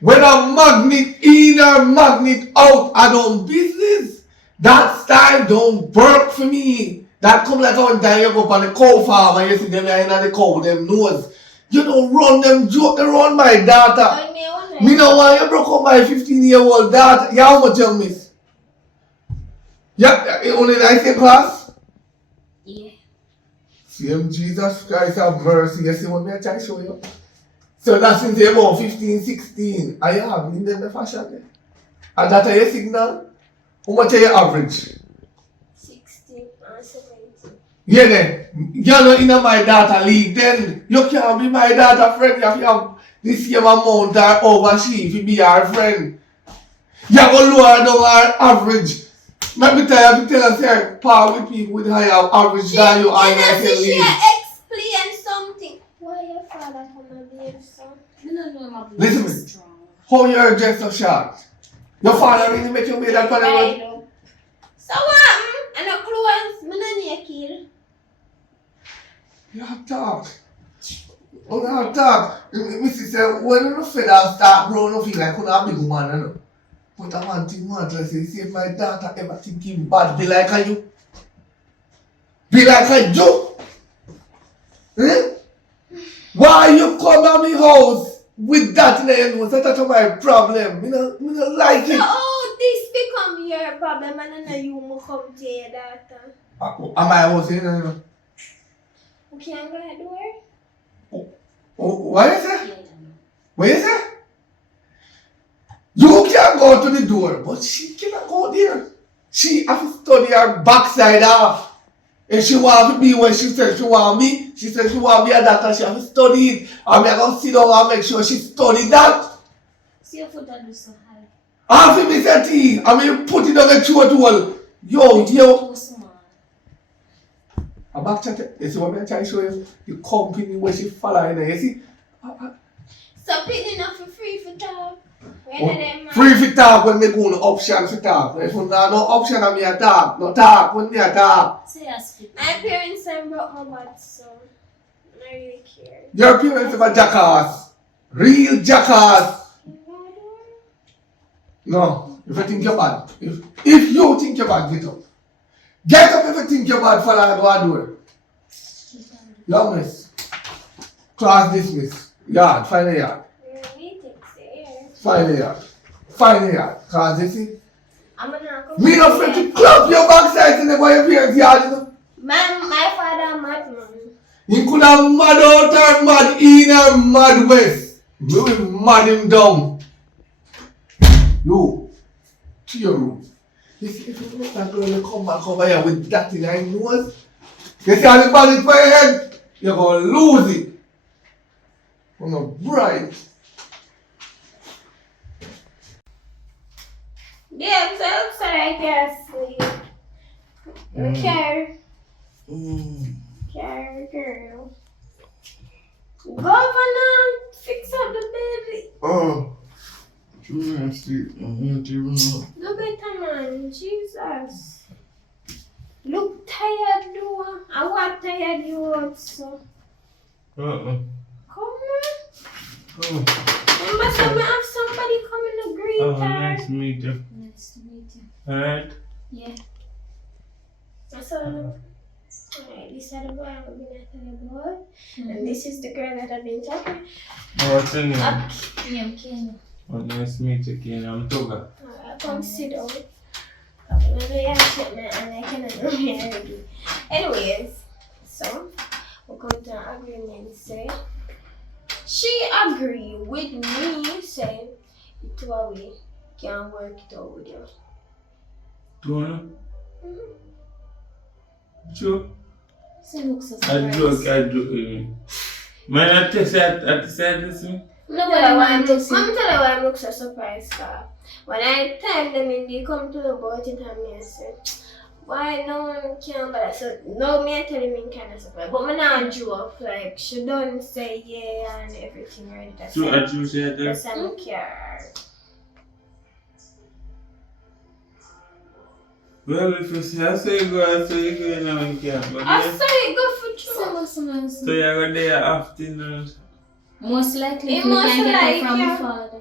When a magnet in or magnet out, I don't business. That style don't work for me. That come like one time you go up on the cow farm and you see them lying on the cow, them nose. You don't run them joke, they run my daughter. Me know why you broke up my 15-year-old daughter. You how much you miss? Yeah, only 9th class? Yeah. Same Jesus Christ have mercy. You see what me I try to show you? So that's since you're about 15, 16. I have in them the fashion there. And that are your signal? How much are your average? 16 or 17. Yeah then. You're not in my daughter league then. You can't be my daughter friend. You have to have the same amount or over she if you be our friend. You have to lower down our average. Let me tell you, say, par with people with higher average value and I can She leave. explain something. Why your father come and be so? I don't know my blood Listen is me. strong. How your dress so short? Your father really make you wear that kind of Right road? up. So what? And the clothes, me no naked. You have talk. Oh, you have talk. Missy say, when you feather start growing, you feel like you're a big woman, you know. But I want to see if my daughter ever thinking bad, be like you. Be like you. Eh? Why you come to my house with that in your nose? That's my problem. Me no like So it. oh, this become your problem and I know you will come to your daughter. Am I house in there? You can't go at the door? What is that? Yeah, What is that? You can go to the door, but she cannot go there. She have to study her backside off. If she want to be where she said she want me, she said she want to be a doctor, she have to study it. I'm going to sit down and make sure she study that. see your foot that do so high. Half of me say tea, I mean put it on the throat wall. Yo. Too small. I'm back to you see what I'm trying to show you? The company where she follow in there, you see? So picking up for free for talk. When of them Free for talk when me go no option for talk. If you have no option on me a talk, no talk when me a talk. Say I spit. my parents have broke my butt, so I don't really care. Your parents are a jackass. Real jackass. No, if you think you're bad. If you think you're bad, get up. Get up if you think you're bad, follow and go and do it. She can do Young miss. Class dismiss. Yard, find a yard. Find a yard. Find a yard. Class dismiss. I'm gonna go. Me no friend to club your backside in the boy your parents' yard, you know. My father mad man. He could have mad out or mad in or mad west. We will mad him down. You, to your room. You see, if you let that girl come back over here with that in her nose, you see how the body for your head, you're going to lose it. I'm not bright. Yeah, I'm so upset I can't sleep. Okay. Okay, girl. Go over now. Fix up the baby. Oh, you can't sleep. I can't even know. Go better, man. Jesus. Look tired, though. I want tired you also. Come on. Remember, so we have somebody coming to greet her. Nice to meet you. Nice to meet you. Alright. Yeah. So, alright, this is the boy I'm going to tell you about. And this is the girl that I've been talking. What's your name? Yeah, I'm Kenny. Oh, nice to meet you, Kenny. I'm Toga. Alright, come sit down. I'm going to do your shit, man, and I cannot do it already. Anyways, so, we're going to an agreement, say. She agree with me, say, it's a way, can work it out with you. Do you know? Sure. So it looks so I joke. Man, I text you at the side this me. No, but let me tell you why I'm so surprised, for. When I tell them in they come to about it and me I say, why no one can but so no me I tell him in kind of surprised. But me not joke, like she don't say yeah and everything right. That's So I choose you there. yes, I don't care. Well, if you say I say you go, I say you go, now you can't. But I yeah. say it go for So true. what's the nice? So you go there afternoon. Most likely, It if we must can get like it from you. my father.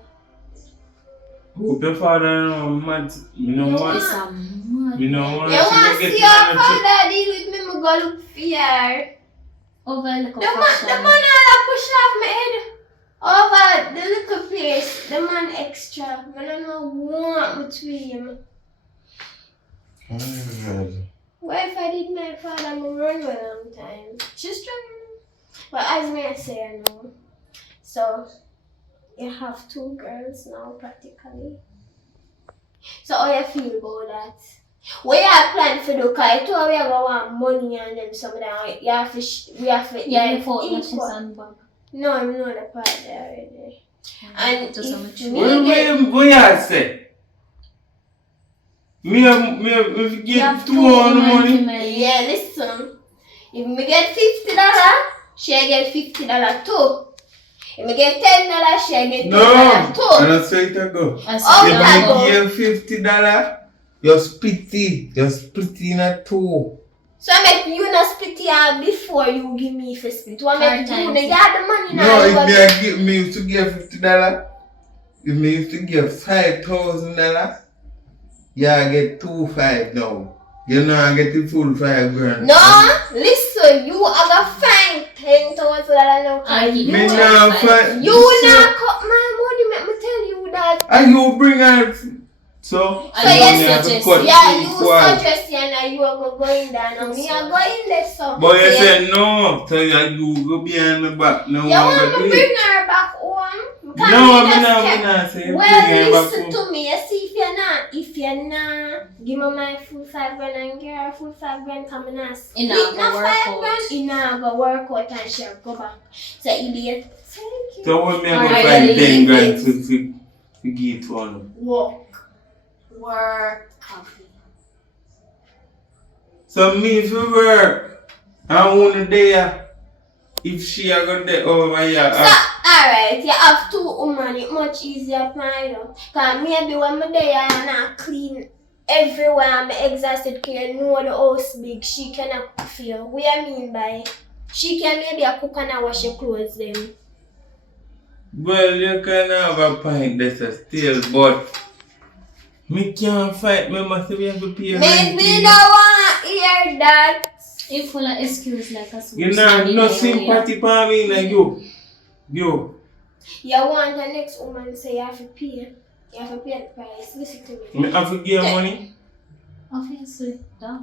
Hope your father no mad. You know Yes, what? I'm mad. You know what? You want to see your father deal with me, I go look for her. Over like a The man all push off my head. Over the little place, the man extra. I don't know what between him. What if I did my father, I would run for a long time. Just trying. But as me I say, I know. So, you have 2 girls now, practically. So, how you feel about that? What you have planned for do? Because you told me you want money and then some of that. You have to, we have to, Yeah, like, you thought that she's equal. on Bob. No, I'm not a part there already. And Just how if much me get, What you say? Me get 200 money. yeah, listen. If me get $50, she get $50 too. If me get $10, she get $10 No, too. and I say it go. I Oh, said, that go. If you give $50, you split it in a 2. So I make you not split it before you give me for split. What make you Hard not get the money now? No, you want if me used to give $50, if me used to give $5,000, you get 2,500 now. You know I get the full $5,000. No, listen, you are going to find $10,000 now. I give Me you now $5,000. find. You not cut my money, make me tell you that. And you bring her. So I you yes, only have to suggest- cut Yeah, you equal. suggest you are going there now. Me are going there, so. But you yeah. said no, so you go behind my back. No, You I want go to do bring it. her back home? Because No, me I'm just not saying bring well, her back listen home. to me. You see, if you're not, give me my full $5,000 and give her full $5,000 coming and split not na go work out. $5,000, it not go work out and she'll go back. So, idiot. Thank you. So when me I go Alright, find leave 10 grand it. to give to one. Work. Coffee. So me if you work, I want there. If she are going there over here. So, alright, you have 2 women, it's much easier for me. Because maybe when I'm there and I clean everywhere, I'm exhausted because you know the house big, she cannot feel. What I mean by she can maybe a cook and a wash your clothes them. Well, you can have a pint that's a still, but me can't fight. Me must be able to pay rent. Maybe don't want to hear that. If full of excuse like us. You know, no sympathy for me, like you. You want the next woman say you have to pay. You have to pay the price. Listen to me. Me have to give money. Obviously, duh.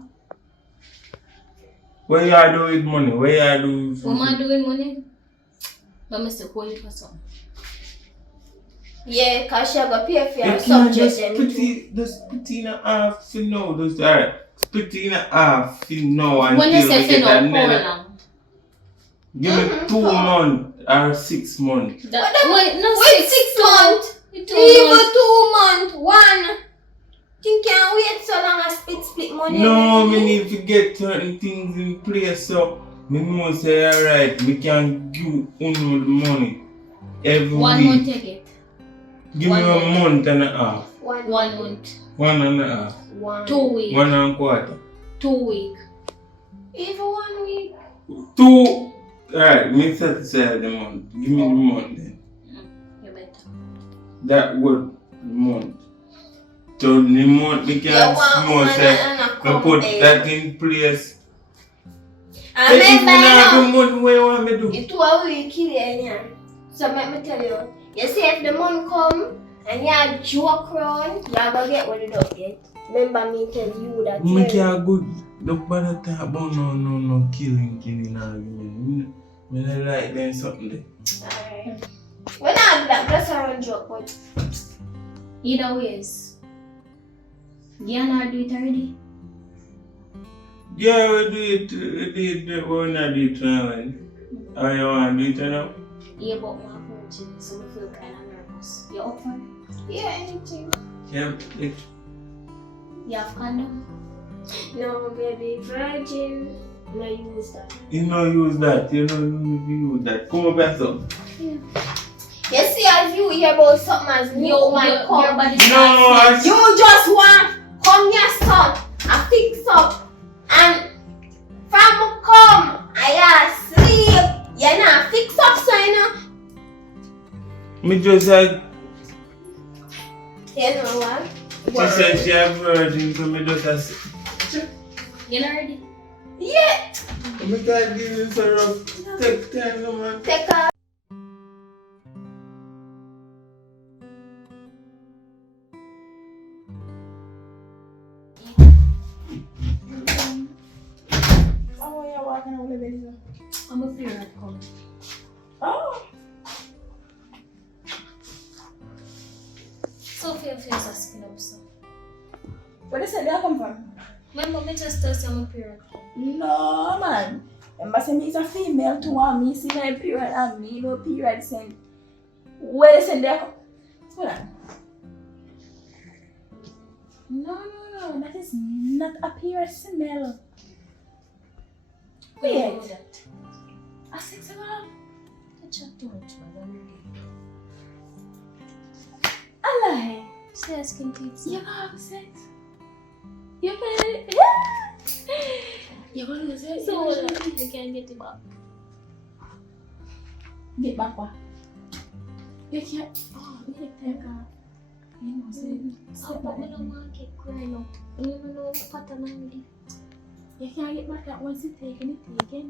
What you do with money? What you do? What am I doing money? But Mr. Hold it for some. Yeah, because she got pay for You your can't subject. just split in a half, you know. Just alright. Split in a half, you know, until When you say we get how another. long? Give me 2 months or 6 months. Wait, no, Wait 6 months. Even 2 months. 1. You can't wait so long as split money. No, me need to get certain things in place so me know say alright, we can give the money every 1 week. month you get. Give me a month and a half. 1 month. 1 and a half. 2 weeks. 1 and a quarter. 2 weeks. Even 1 week. 2. Alright, me satisfy the month. Give me the month then. You better. That would the month. So the month we can know say we put that in place. I remember month where you want me to do? it's 2 weeks here. So let me tell you. You see if the month come and you joke around, you are going to get what you don't get. Remember me tell you that. Me can't good. Don't bother talk about no killing argument. Me not like them something there. Alright. We're not that, that's a joke, but Either ways. You not do it already? Yeah, we do it, we not do it now. How you want to do it now? Yeah, but my virgin, so I feel kind of nervous. You up for it? yeah, anything. Yeah, You have condom? No, baby, virgin, no use that. you know use that, you know use that. Come up here, so. You see, as you hear about something as new woman come, No, you just want come here, son, I fix up, and from come, I sleep, you not fix up, so you know. me just like, You know what? she said she a virgin, so me just like, You not ready? Yeah, me start giving so rough, take time, no man. take a Oh, yeah, walking over there. I'm a period come. Oh. Sophia feels a skin up, so. Where they say they come from? Remember, me just tell you I'm a period come. No, man. Remember, say me is a female too, and me see my period, and me no period send. Where they say they come? Hold on. No, that is not a period smell. Wait. Wait. Know that. A sex around? You chat too much, man. I lie. Say your skin tips. You gonna have sex? You can. Yeah. You're gonna lose it. So you can get it back. Get back what? You can't. Oh, you take a. You know, say. But me don't want to get crying up. You don't know what pattern I'm doing. You can't get back that once you take and you taken.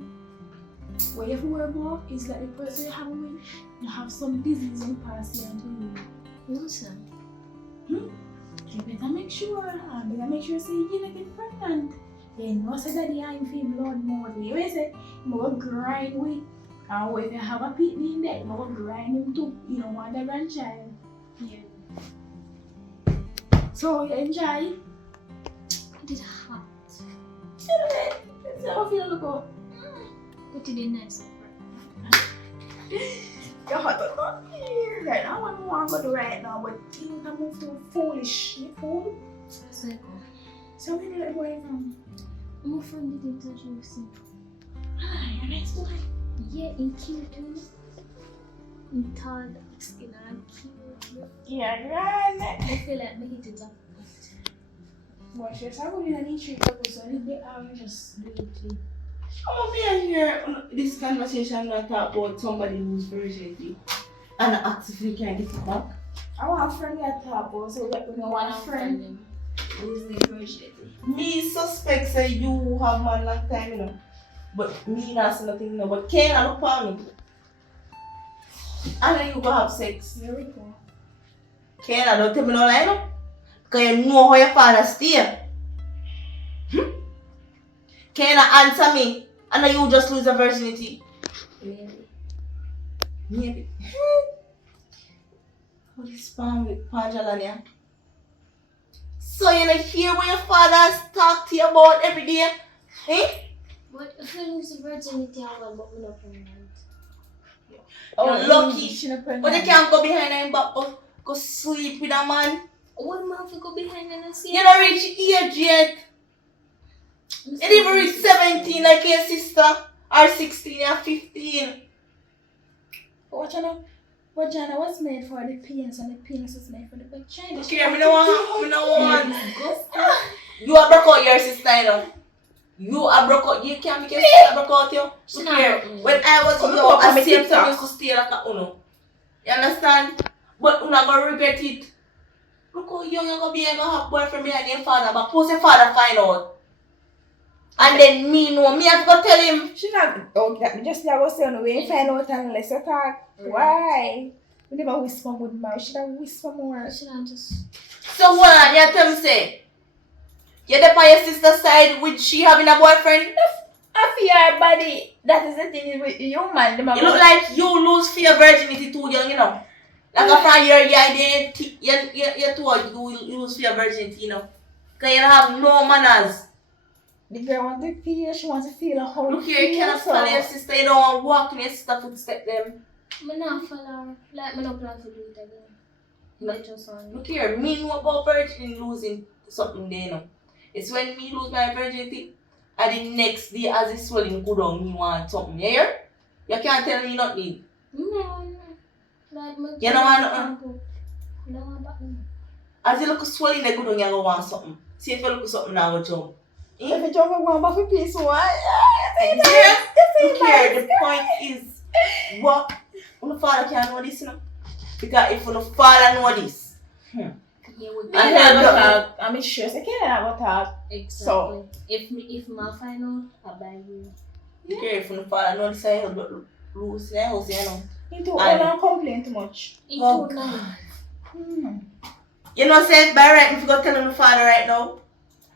What you have to worry about is that the person you have with, you have some disease and pass it on to you. No, sir. You better make sure, say you don't get pregnant. Then you say that I'm feeling blood more. You will say, you will grind with, and if you have a pitney in there, you will grind him too. You don't want a grandchild. Yeah. So you enjoy. It is hot. So how feel look up? But it is nice. You're hot up right now. I don't want to go to right now, but you can move to foolish. You fool. So I go. So where did I go from? My friend did introduce me. Ah, you're a nice boy. Yeah, in cute too. In tall, skin and cute. Yeah, right. I feel like me hit it up. But she's probably in a niche couple, so if they are just do it. Oh, me and hear this conversation not talk about somebody who's virgin and ask if you can get it back. I want a friend that talk about, so that we know one friend who's the virgin. Me suspect say you have man long time, you know. But me not say nothing no. But Kane, I look for me. And then you go have sex. Here we go. Kane, I don't tell me no lie no. Because you know how your father stay. Kane, answer me. And then you just lose your virginity. Maybe. Maybe. What is spam with Panjalania? So you not hear what your father talk to you about every day? Eh? But if I lose the virginity, I will but me not pregnant. You're lucky. She not pregnant. But you can't go behind him back go sleep with a man. What man if you go behind and see? You don't reach age yet. You didn't even reach 17 like your sister. Or 16 or 15. What you know? Vagina was made for the penis and the penis was made for the vagina. Okay, I don't want. You are broke out your sister, you know. You are broke out. You can't make your sister broke out, you. She Look here. not broke. When I was Come young, on, I make same it time talk. used to stay like a uno. You understand? But you're not going to regret it. Look how young you're going to be able to have boyfriend behind your father. But suppose your father find out. And then me know. Me have to tell him. She not. Oh, that just like I was saying, we ain't find out unless you talk. Why? We never whisper good man. She not whisper more. Should I just? So what on you tell me say? You're there by your sister's side with she having a boyfriend? I feel her body. That is the thing with you man. Them You look like you lose for your virginity too young, you know. Like a from your idea, you too old, you lose for your virginity, you know. Because you don't have no manners. the girl wants to feel. She wants to feel a whole. Look here, you cannot follow your sister, you don't want to walk in your sister's footsteps them. Me not follow her. Like me not plan to do it again. No. Me just want. Look here, me know about virginity losing something there, you know. It's when me lose my virginity, and the next day as it's swelling go down, me want something, you hear? You can't tell me nothing. No. Like me. You don't want nothing? No, but no. As you look swelling, they go down, you go want something. See if you look something now, go jump. If you jump one back for peace, one. Yeah. Look here, the point is, what? Your father can't know this, you know? Because if your father know this, Yeah, we And then talk. I'm sure I can't have a talk. Exactly. So- if my final, I buy you. look here, if your father know this, I will lose the house, you know? You too I- old and complain too much. It Oh, too long. You know, say, by right, if you go tell him your father right now,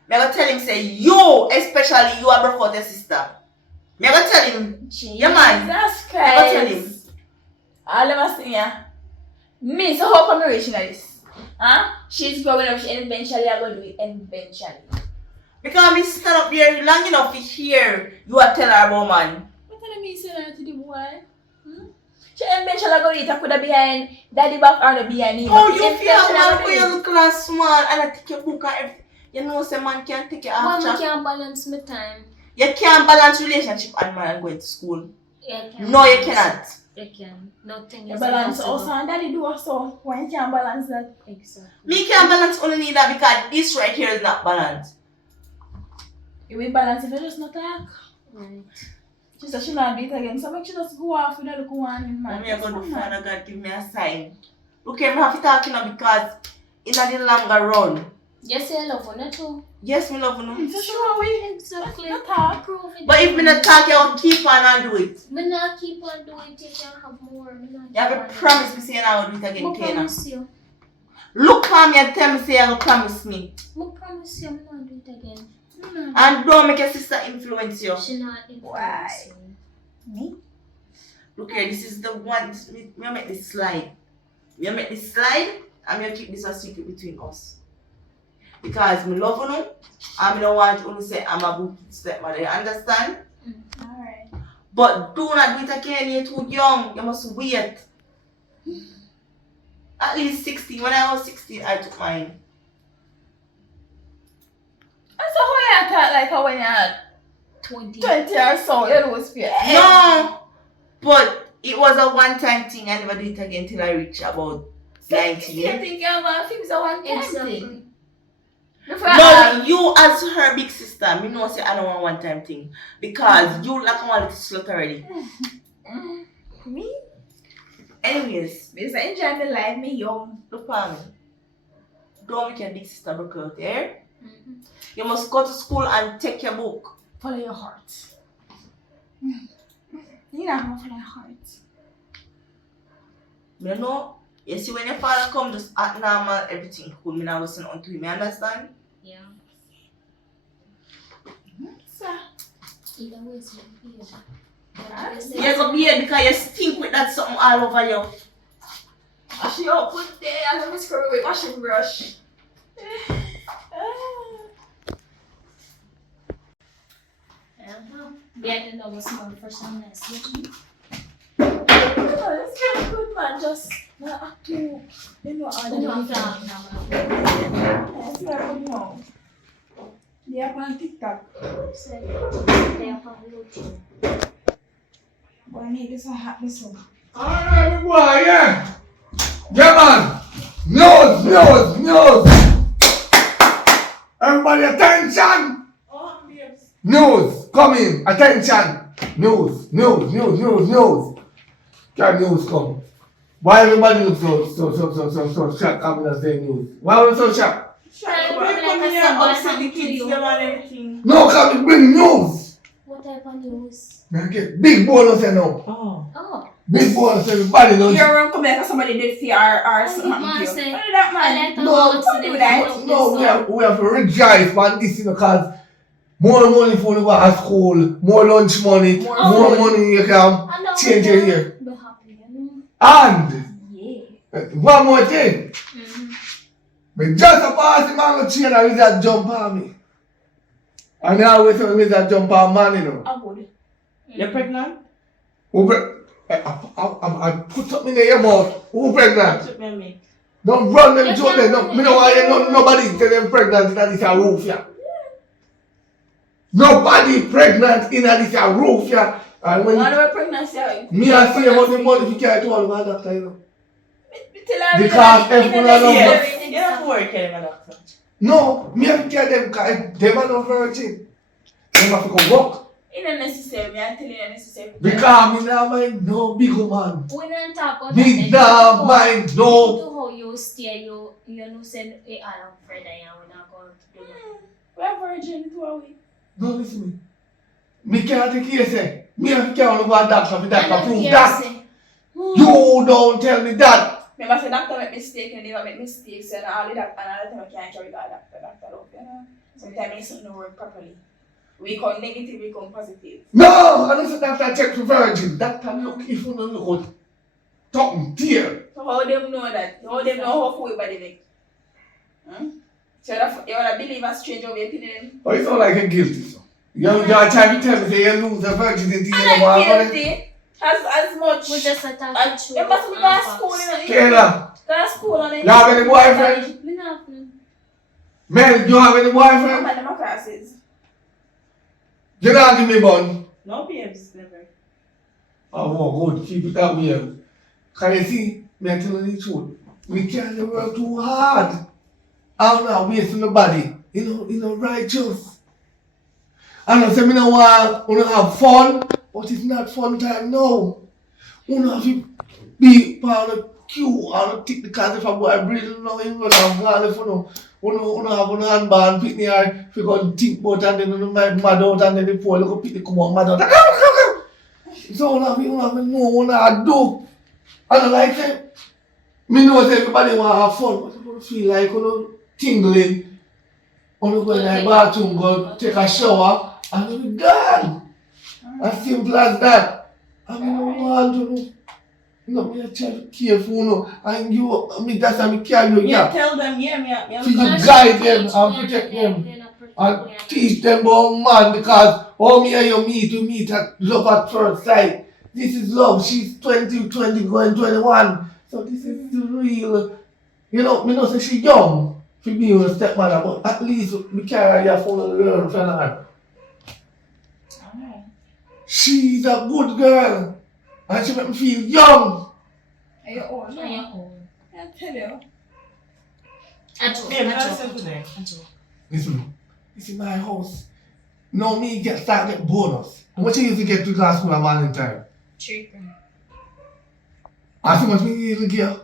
me go tell him, say, you, especially, you are broke out your sister. Me go tell him, yeah, man. Jesus Me go tell him. Christ. All of us here. Me, so how come you reaching this? Huh? She's growing up, she eventually are going to do it eventually. Because me stand up here long enough to hear you are tell her about man. What telling me say that to the boy? She eventually are going to do it, I could have behind daddy back or the behind him. Oh, you feel Eventually man are when you gonna do look like small and I take your book and everything. You know, say man can't take it Why me after. can't balance my time? You can't balance relationship and man and going to school. Yeah, I can No, you balance cannot. it. I can. Nothing You is balance impossible. also and daddy do also. Why you can't balance that? Exactly. Me can't balance only that because this right here is not balanced. You will balance if you just not talk. Right. She said she not do it again. So make she just go off with the look one man. Mommy, I'm going to Father God give me a sign. Look here, I have to talk now because in the longer run. Just say I love her, not true. Yes, me love you. So sure we Exactly. not talk. Prove it. But if me not talk, you will keep on and do it. Me not keep on doing it, you can have more. Me not You have keep to on promise me say I will do it doing again, it. Me Kena. promise you. Look for me and tell me say you will promise me. Me promise you, me not do it again. And don't make your sister influence you. She not Why? influencing. Me? Look here, this is the one. Me make this slide. Me make this slide and me keep this a secret between us. Because me love you and me don't want you to say I'm a good stepmother. You understand? Alright. But do not do it again, you're too young. You must wait. At least 16. When I was 16, I took mine. And so how you talk like how when you're 20. 20 or so, you lose fear. No! But it was a one-time thing. I never do it again till I reach about You 19. think you're going to fix a one time Exactly. thing? Before No, you as her big sister, me know say I don't want one-time thing. Because you like one little slut already. Me? Anyways, Because I enjoy the life, me young. look for me. Don't make your big sister broke out there. Mhm. You must go to school and take your book. Follow your heart. You know how my heart. You know, you see when your father come, just act normal, everything cool. Me not listen unto him, you understand? Yeah. So, Either way, it's not here. You go be here because you stink with that something all over you. she up with there and let me scrub with washing brush. Yeah, the was small for some nice. Oh, that's kind of good, man. Just not act too. You know, all the No, Yes, you're good now. Yeah, on TikTok. they are from YouTube. But I need this one hot this one. Alright, boy, yeah. Yeah, man. News. Everybody, attention. Oh, babes. News, come in. Attention. News. Can news come? Why everybody look so shocked coming and saying news? Why are you so shocked? Why come here upset the kids them and everything? No, come bring news. What type of news? Man, get big bonus you know. Oh. Big bonus everybody knows. You're around come back and somebody did see our something. Man What say, did that man? We have to rejoice man this you know cause more money for you go to school, more lunch money, more money you can change your year. Be happy, you know? And Yeah. one more thing. But just a pass the man go chain and lizard jump on me. And they always say lizard jump on man, you know. I'm good. You're pregnant? I put something in your mouth. Who pregnant? That's what I mean. Don't run them joke there. No, me no want hear nobody tell them pregnant in this a roof yeah. Nobody pregnant in this a roof yeah. And when Why do I pregnancy? me I see about the money if you can't do all about doctor, you know. Tell her Because everyone I know. Yes. You don't work anymore, doctor. No, me have to tell them because them are not virgin. Them have to go work. It's not necessary. Me I tell you necessary. Because me not mind no big man. We don't talk about Me not mind no. To how you stay, you know, send a alarm friend and we're not going to do that. We're virgin, who are we? No, listen me. Me can't take care say. Me have to carry over doctor for that prove that. You don't tell me that. Remember, say doctor make mistake and never make mistakes and all of that, and all the time I can't carry that doctor love, you know. Sometimes it's not work properly. We come negative, we come positive. No, I don't say doctor check for virgin. Doctor look if you don't look out. Talking dear. So how them know that? How them know how full your body make? So you wanna believe a stranger over your opinion? Oh, it's not like you're guilty, so. You're trying to tell me say you lose the virginity in the I'm world. guilty. As much. We just attack the You must be going to school, you know. Kayla, Go to school and you have any boyfriend? Me not. Mel, you have any boyfriend? I'm my classes. You don't give me bun. No, babes, never. Oh, good. Keep it that way. Can you see? Me I tell you the truth. We can't work too hard. I'm not wasting nobody. You know, righteous. I know say me no want to have fun, but it's not fun time now. You have to be part of the queue or take the cars if a boy breathing now, you know, I'm going for no. You have one handband, pick me out, if you go think about and then you might mad out and then the poor look pick the come on mad out. So you have to know what I do. I don't like it. Me know that everybody want to have fun, but you don't feel like tingling. You go in the bathroom, go take a shower, and you'll be gone. As simple as that. I mean, I want to no, me a child careful, no. And you, me that's how me carry you, Yeah, yeah. tell them, yeah, So you guide them and protect them. And teach them about man because all me and you meet at love at first sight. This is love. She's 20 going 21. So this is the real. You know, me know say she young to be your stepmother, but at least me carry her for the girl friend of her. Alright. She's a good girl. And she make me feel young. Are you old? On your own. I tell you. Babe, listen to them. Listen, this is my house. No me start get bonus. How much you used to get to last school at Valentine? 3 grand. I see much me used to get.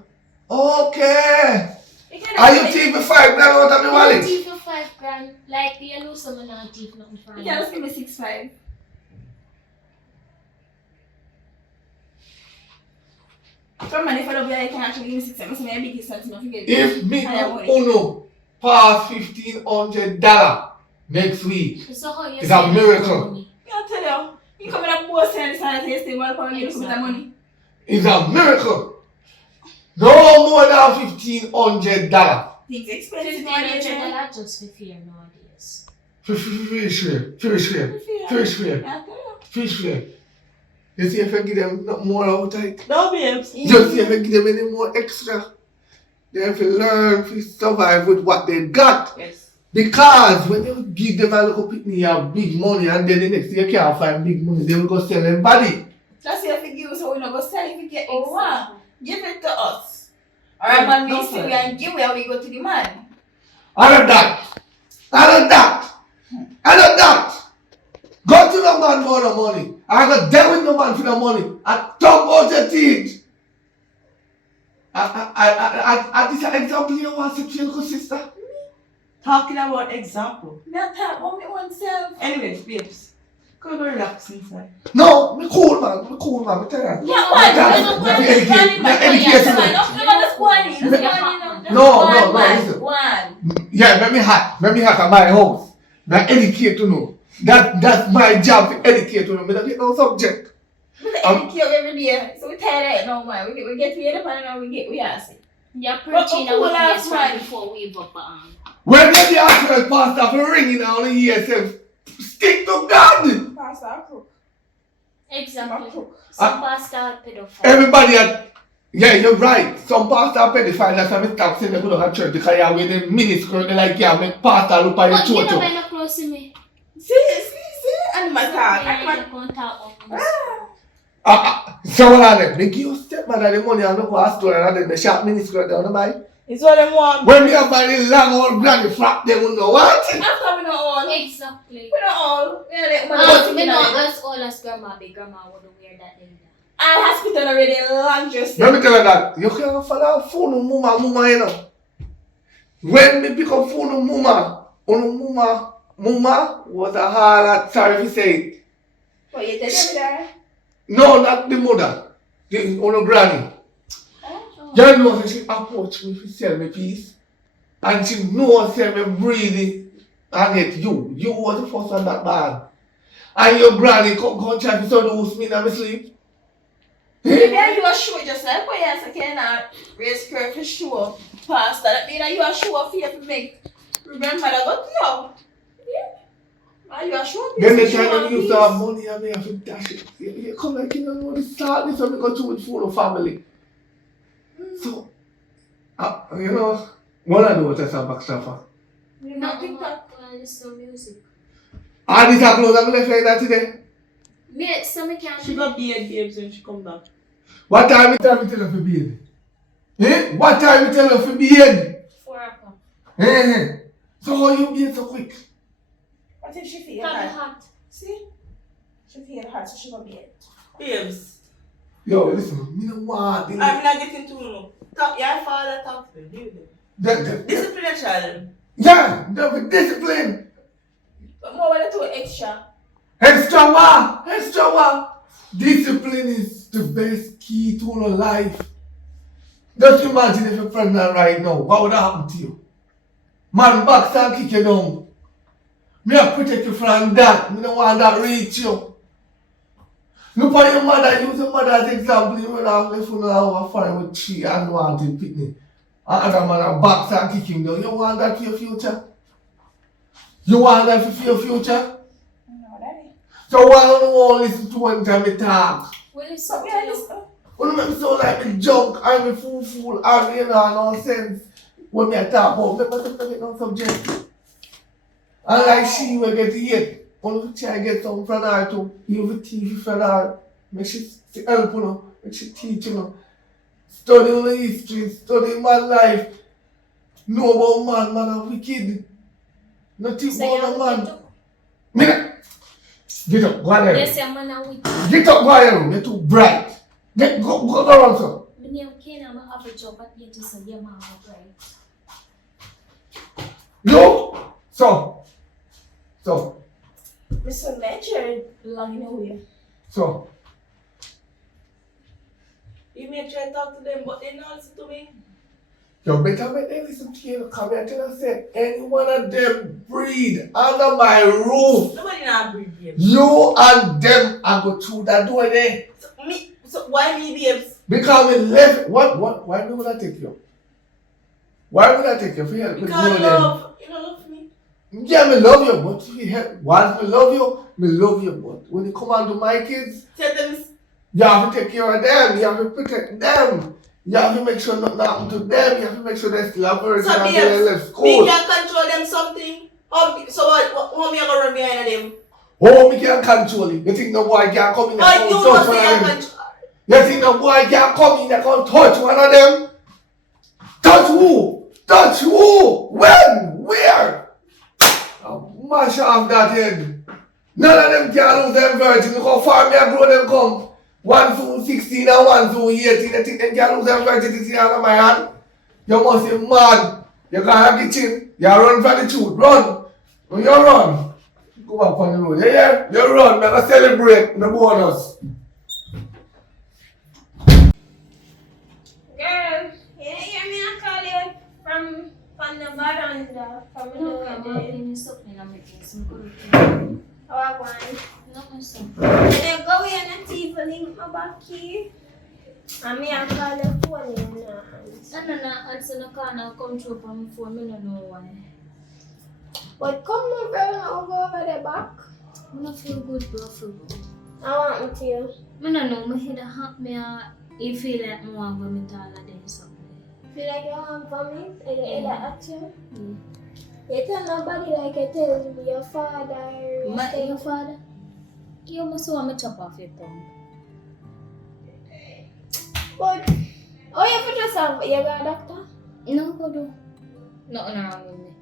Okay. You can Are you taking 5 grand out of the wallet? Teeth for 5 grand. Like, you know someone not teeth nothing for You can just give me 6'5". Come on, if I don't be, I can actually give me 6 cents. My biggest son, I forget. If me I am and money. Uno pass $1,500 next week, So how you it's say a you miracle. got money? I tell you, you come in a boss and this and say, well, come and give me some money. It's a miracle. No more than $1,500. Things expensive nowadays. $1,500 just for fear nowadays. Fish frame. I tell you. Fish frame. You see if I give them not more out of it. No, babes. Just see if I give them any more extra. They have to learn to survive with what they got. Yes. Because when you give them a little picnic, you have big money, and then the next day you can't find big money, they will go sell them body. That's if you give us, so we not go sell if you get Exactly. over. Give it to us. Or a man we see we and give where we go to the man. I don't that. Go to the man for the money. I go deal with the man for the money. And talk about your teeth. This is an example you want to see your sister. Talking about example. Not talk about me oneself. Anyways, babes, go relax inside. No, me cool man, me tell you. Yeah, man. Let me educate you. No, listen. One. Yeah, let me hack at my house. Now educate you know. That's my job to educate you know. Me don't get no subject. We educate every day. So we tired no man. We get paid up and we ask it. You're preaching But a who witness last right one? before we vote for When they ask for the pastor for ringing on the yourself, stick to God. Pastor a crook. Exactly. Crook. Some pastor are pedophile. Everybody yeah, you're right. Some pastor are pedophile. That's why I stop saying they go to church because you wear the miniskirt. They like, yeah, make pastor look like But a you know chocho. when you close to me. See. And my talk. So what are they? They give your stepmother the money and look at a store and then the sharp miniskirt down the buy. It's what them want. When we are buying long old granny frock, they will know what? After we know all. Exactly. We know all. We know that We know as old as grandma, big grandma wouldn't wear that either. All hospital already long just. Let me tell you that. You can't follow a phone of mama, you know. When me pick up phone of mama was a hard, sorry if say it. But you tell them that. No, not the mother. The granny. Oh. You know that she approached me to sell me piece. And she knows that me breathing and get you. You was the first one that bad. And your granny come try to seduce me in my sleep. Maybe you are sure just like what you say, cannot raise her for sure. Pastor, that mean that you are sure for you to make grandmother go to you. Yeah. Are you are sure? Then they try to use our money and me have to dash it. You come like you don't know the start this when we go to with phone of family. So, you know, what I do is a backstaffer. You No, not think that. listen to music. All these are clothes I'm left like that today. Me, so me can't. She got beard, babes, when she come back. What time you tell her for bed? Eh? What time you tell her for bed? 4 o'clock. Eh? So how you bed so quick? What if she feel Probably hot? hot. See? She feel hot, so she gonna be it. Babes, Yo, listen, me don't want I'm it. not getting too long. Talk, your father talk to them, leave them. Discipline a child. Yeah, the discipline. But more when I do extra. Extra what? Extra what? Discipline is the best key to your life. Just imagine if you're pregnant right now, what would happen to you? Man box and kick you down. Me I protect you from that. Me don't want that reach you. Look at your mother, use your mother as example. You will have left on our farm with 3 unwanted picnic. Another man a box and kicking down. You want that for your future? You want that for your future? No, daddy. So why don't you all listen to one time I talk? Well, it's So up we to are you. this. When you sound like me junk, I'm a fool, I'm you know, nonsense. When me I talk about, me must get no subject. And like she will get it. When you try to get something from her too, you will teach from her. Make she help you know, make she teach you know. Study on the history, study my life. Know about man are wicked. Nothing Say about a I'm man. wicked Me not. Get up, go on too. there. They say I'm not wicked. Get up, go on there, you're too bright. Go around, sir. The name Ken, I'm have a job at the end to say, yeah, man, right? You? So. Mr. Ledger long in a way. So. You may try to talk to them, but they don't listen to me. You better make them listen to you. Come here, tell us that any one of them breed under my roof. Nobody not breed babes. You and them are go through that door there. So why me babes? Because we left. What? Why would I take you? Why would I take you? For help me Because grow them. love. You don't love me. Yeah, me love you, but if you help, once me love you, but when you come on to my kids, Tell them you have to take care of them, you have to protect them, you have to make sure nothing happen to them, you have to make sure they still have virgin so until they left babes, school. me can control them something. So what me I gonna run behind them? Oh, me can't control it. You think no boy can come in and Oh, you touch must one say of I them? control. You think no boy can come in and touch one of them? Touch who? Touch who? When? Where? I'll mash off that head. None of them can lose them virgin. Look how far me I grow them come. One through 16 and one through 18. You think they can lose them virginity out of my hand? You must be mad. You got a kitchen. You run for the truth. Run. When you run, go back on the road. You hear? You run. I'm going to celebrate the bonus. Girl, you hear me? I call you from the veranda, from the door there. How I want. Then go in and see if you link my back key. And me I call the phone in your hands. answer the call now come through from my phone, I don't know why. But come over and I'll go over the back. I don't feel good, bro, feel good. I want me to. I don't know, my head hurt me, I feel like I want to vomit all of them something. Feel like you want vomit? Are you ill at you? Yeah. You tell nobody like you tell your father. Your father? You must want me chop off your tongue. But, oh, you put yourself, you got a doctor? No, go do. Nothing wrong with me.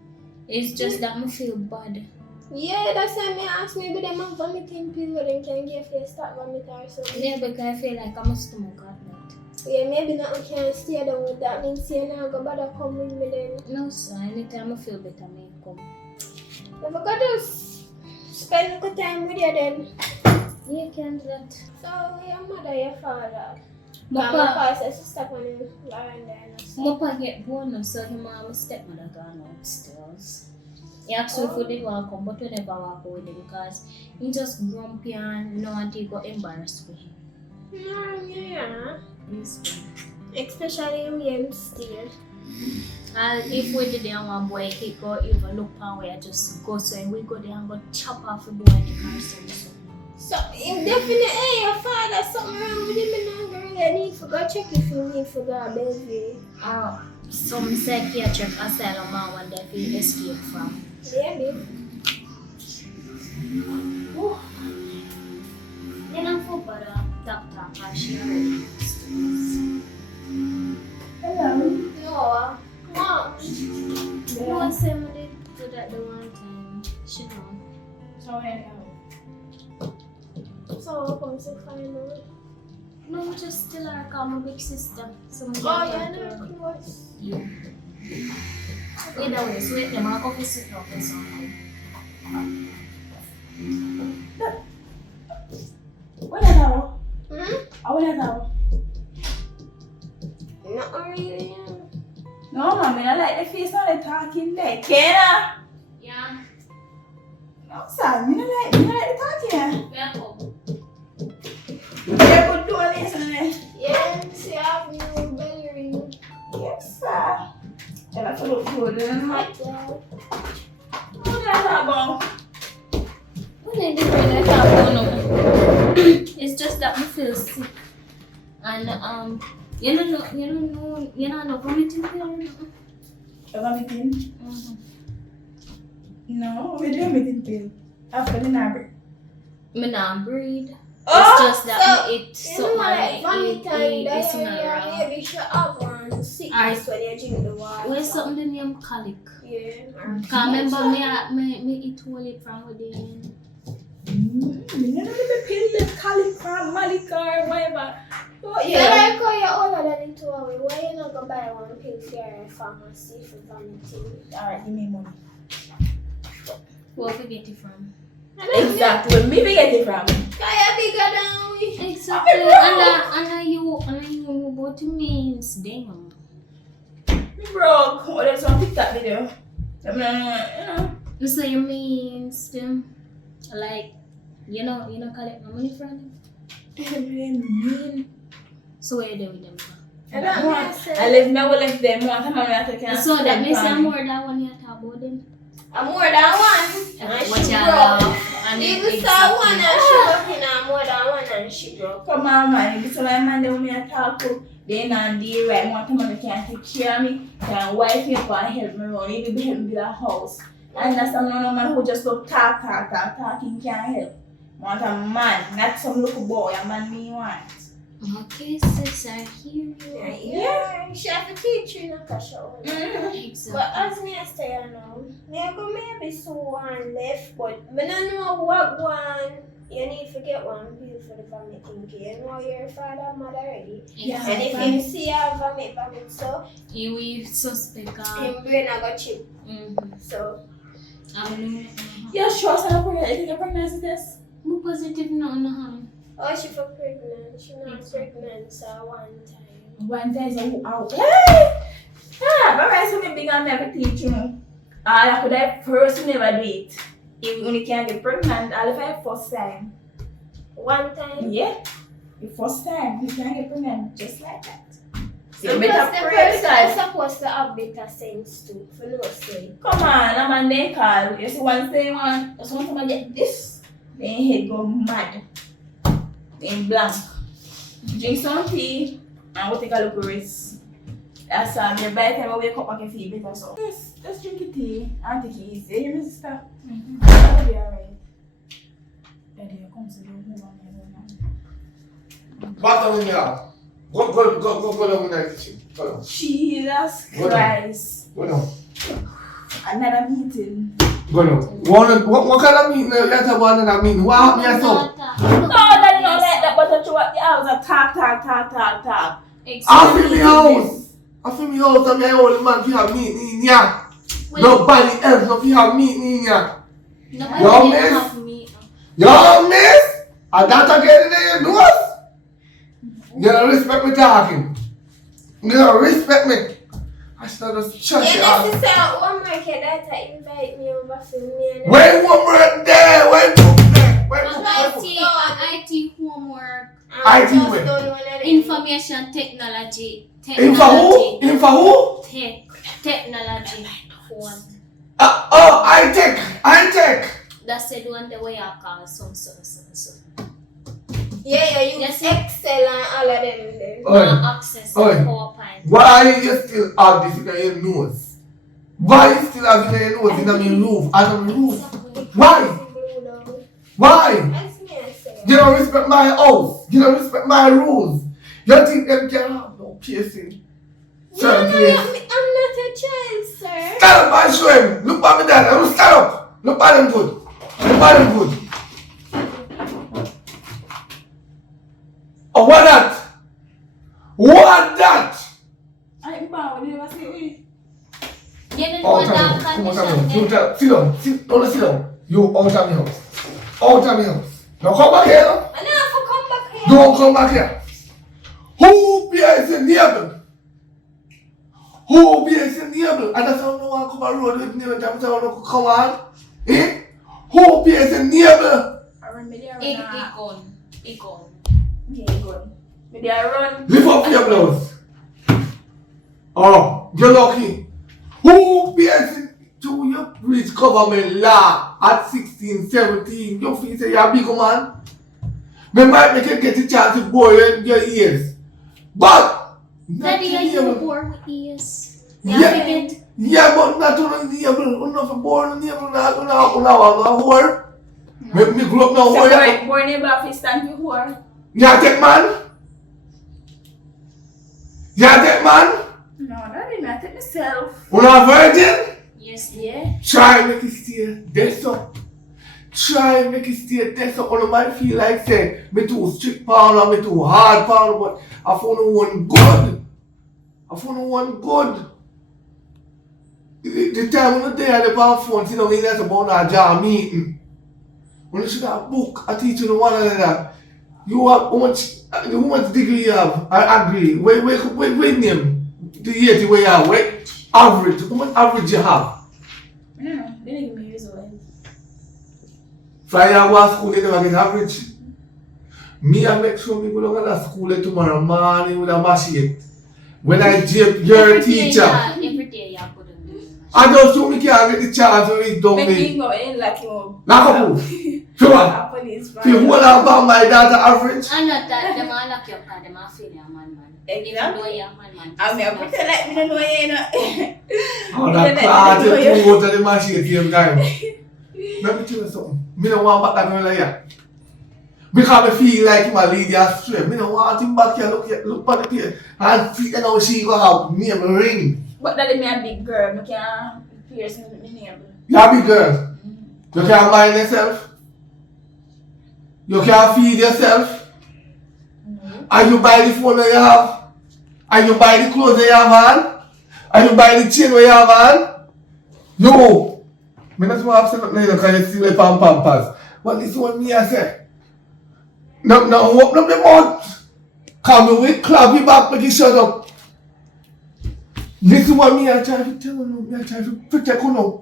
It's just that I feel bad. Yeah, that's why me ask maybe them have vomiting pills where they can give you stop vomit or something. Yeah, because I feel like I'm a stomach at night. Yeah, maybe nothing can stay down with that. Means you now go bother come with me then. No, sir. Anytime I feel better, I come. If I got to spend good time with you then. Yeah, you can do that. So, your mother, your father. My My pa says to stop on the veranda and stuff. my pa get bonus, so him and my stepmother gone upstairs. He asked me for the walk come, but we never walk with him because he just grumpy and no one got embarrassed with him. Yeah. Yes, Especially when you still. and if we did there one boy, he go even look and we just go so and we go there and go chop off the boy in the car so. So, definitely your father, something wrong with him and I'm going to need to go check if you need to go baby. Some psychiatric asylum and one that he escaped from. Yeah, babe. Then I'm for the doctor because she already Hello. No, Mom. no one said we did do that the one time. She know. So hello. So, come to find out. No, we just still are call my big sister. So we Oh, can you're talk to her. not close. Yeah. Either way, so wait, them I'll go sit up or something. What is that? Hmm? What is that? Not really. No, mommy, I like the face of the talking there. Kena? Yeah. No, son, you don't like the talking. Yeah, come. Yeah, good doing this, isn't it? Yes, you have new belly ring. Yes, sir. And I look good, isn't it? Hot dog. What is that about? What did you bring that up? No. It's just that I feel sick. And you don't know vomiting pill. Vomiting? Mm-hmm. No, we do vomiting pill. After the neighbor. Me not breathe. Oh, It's just that so, me eat You know something like and vomit it and it's not diarrhea, wrong. maybe you should have one sickness when you drink the water. Where's something the name colic? Yeah. Can't remember me eat all it from within. You know the pill that colic from Malika or whatever. Oh, Yeah. yeah. Like how you're older than it 2 hours, why you not go buy one pill for your pharmacy for vomiting? Alright, give me money. Where we get it from? Exactly. Where me we get it from? Cause you're bigger than we. Exactly. And you Damn. Broke. What else on TikTok video? You know. So you mean still like collect my money from them? So where you do with them? I don't know, sir. I never left them. One time I take care. So that means I'm more than one you talk about them. I'm more than one. And What she you broke. love? And You saw one and she broke in more than one and she broke. Come on, man. This is my man that me talk to. They not the right. One time I can't take care of me. Can wife me up and help me run. Even help me build a house. And that's no man who just love talking can't help. Want a man, not some little boy. A man me want. Okay, sis, I hear you. Yeah. She have to teach you not to show. Exactly. But as me I say, I know, me go maybe so one left, but I don't know what one. You need to get one bill for the vomit thinking. You know your father and mother already. Yeah. And if you see a vomit, so You will suspect. him brain I got chip. So Yeah, sure. So I'm pregnant. You think you're pregnant, sis? I'm positive no. oh she for pregnant. She not pregnant so one time. One time, so out. Hey! But I saw me big and never teach you. I could have first never do it. If you can't get pregnant, I'll have first time. One time? Yeah. The first time, you can't get pregnant just like that. So you Because better the pray person because is supposed to have better sense too, for no say. come on, I'm a naked. You see one thing, man, just want to get this, then head go mad. Then blank. Drink some tea and we'll take a look at this. That's by the time I wake up, I can feel better. So just drink the tea and take it easy. You hear me, sister? That'll be alright. Daddy, come to the home and Bottom in there. Go down in the kitchen. Go down. Jesus Go down. Christ. Go down. Another meeting. Go down. What kind of meeting you have to want another meeting? What happened to yourself? No, Daddy, not like that, but I throughout the house, I talk. I feel me house. I feel me house and my old man fi have meeting in here. Nobody else no fi have meeting in here. Nobody Yo, can miss. have me. Yo, miss! And that again in your nose? You don't respect me talking. You don't respect me. I should just shut you Yeah, up. this is how one market that invite me over for me and When woman there? When woman there? When woman IT homework, IT just where? done one of them. information technology. Info who? Info who? Technology phone. I take. That's the one the way I call some. Yeah, you Yes, use Excel and all of them there. Oi. Access to Oi. PowerPoint. Why you still have this in your nose? Why you still have it in your nose in my roof? Under my roof? Why? Why? As me I say. You don't respect my house. You don't respect my rules. You think them can have no piercing? Certain place. I'm not a child, sir. Stand up and show him. Look at me dad. I'm stand up. Look at him good. Look at him good. Oh, what that? What that? I'm bound, you never say we. You don't Out know of that me. Come on, condition. sit down. Sit down. You out of my house. Out of my house. Now come back here. No? I never for come back here. Don't come back here. Who bears the neighbor? Who bears the neighbor? And that's how no one come on road with me when time to come on. Eh? Who bears the neighbor? I run me there. Icon. Yeah, good. Me there run. Lift up your blouse. Oh, you're lucky. Who bears it to you reach government law at 16, 17? You feel say you're a big man? Me might make you get a chance to bore your ears. But Daddy, are you born with ears? Yeah. Yeah, but not on the neighbor. Enough of born neighbor now whore. Me grow up now So whore. boy neighbor fi stand before. Yeah, take man. Yeah, take man. No, that didn't I take myself. Una virgin. Yes. Yeah. Try make it stay there so. Try make it stay there so. All might feel like say me too strict pound or me too hard pound, but I found one good. The time when the day I the pound phone, you know, me that's about a job meeting. When you should have book, I teach you one another. You have how much degree you have? I agree. Wait name. the 80 where you are, what average? How much average you have? I don't know. They didn't give me results. Friday I go to school, they never get average. Me, I make sure me go to school tomorrow morning with a machine. When I dip your teacher, Every day you put them in. I just so me can't get the chance to read down Make me. me go in like you. Lock up who? For what? Police. For what about my daughter average? I know that them all lock you up because them all feel you're man. Even though you're man. I mean, I pretend like me don't know you know. Oh, that class is too out of the machine at the same time. Let me tell you something. Me don't want back that girl like that. Because I feel like him a lead you astray. Me don't want him back here look at the place and see how she go have name ring. But that is me a big girl. I can't pierce my name. You a big girl. You can't mind yourself. You can't feed yourself. And you buy the phone that you have. And you buy the clothes that you have on. And you buy the chain that you have on. No. Me not want to say nothing because you see me pampers. But this one me I say. No, open up the mouth. Come with clap you back, make you shut up. This is what me I try to tell you, me I try to protect you now.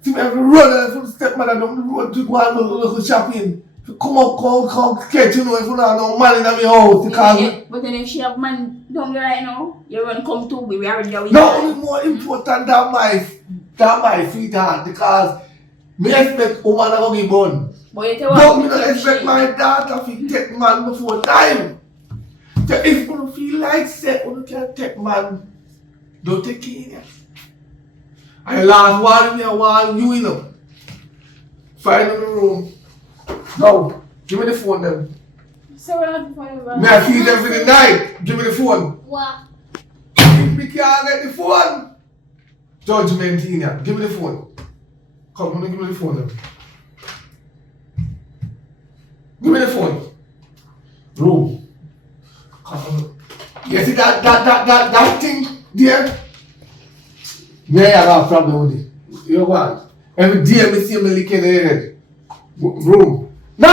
See me have to run from stepmother down the road to go and go shopping. To come up, come catch you know if you don't have no money in my house. Because but then if she have man down there right now, you run come to me, we already are with no, it's more important than my sweetheart because me expect woman to be born. But you tell But me don't expect my daughter to take man before time. So if you don't feel like say you can take man, don't take it. I last one me I want you know. Find in the room. No, give me the phone then. So we're not fine about Me I feed them for the night. Give me the phone. What? If me can't get the phone, judgment in here. Give me the phone. Come, give me the phone then. Give me the phone. Room. You see that thing there? Yeah, I have a problem with it. You know what? Every day I see me licking the head. Room. No,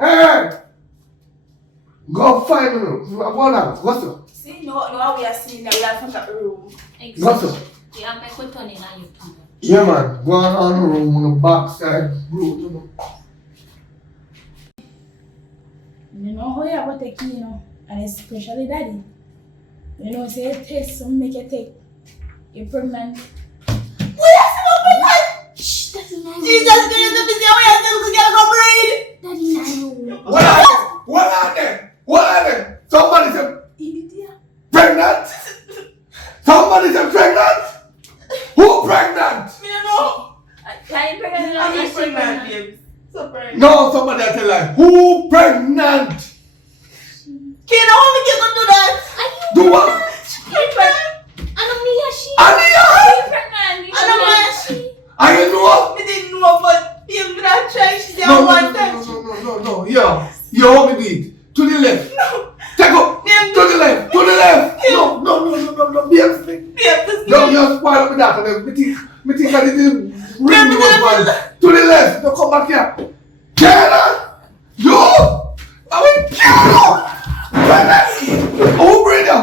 hey. Go find me. Go now. Go so. see, no, we are seeing that we are from the room. Go so. Yeah, I'm going to turn it on you. Yeah, man. Go on the room on the back side. Room, you know. You know how you have to take, you know, and especially daddy. You know, say a test, some make you take. You're pregnant. Shh, Daddy, no. Jesus Christ, the busy way I still get a breed. Daddy, no. What are they? Somebody said pregnant? Somebody said pregnant? Who pregnant? Me don't know. I'm pregnant. I'm pregnant, babes. So pregnant. No, somebody I tell like who pregnant? Kid, I want me to do that. Do what? I know. Me didn't know, but you not try. She said No, one time. no. Yeah. You want me to eat? To the left. No. Take up. To the left. No. Be a thing. No, you're spoiled with that. Me think I didn't ring the one. To the left. Don't come back here. Kayla! You! I mean, Kayla! Who bring you?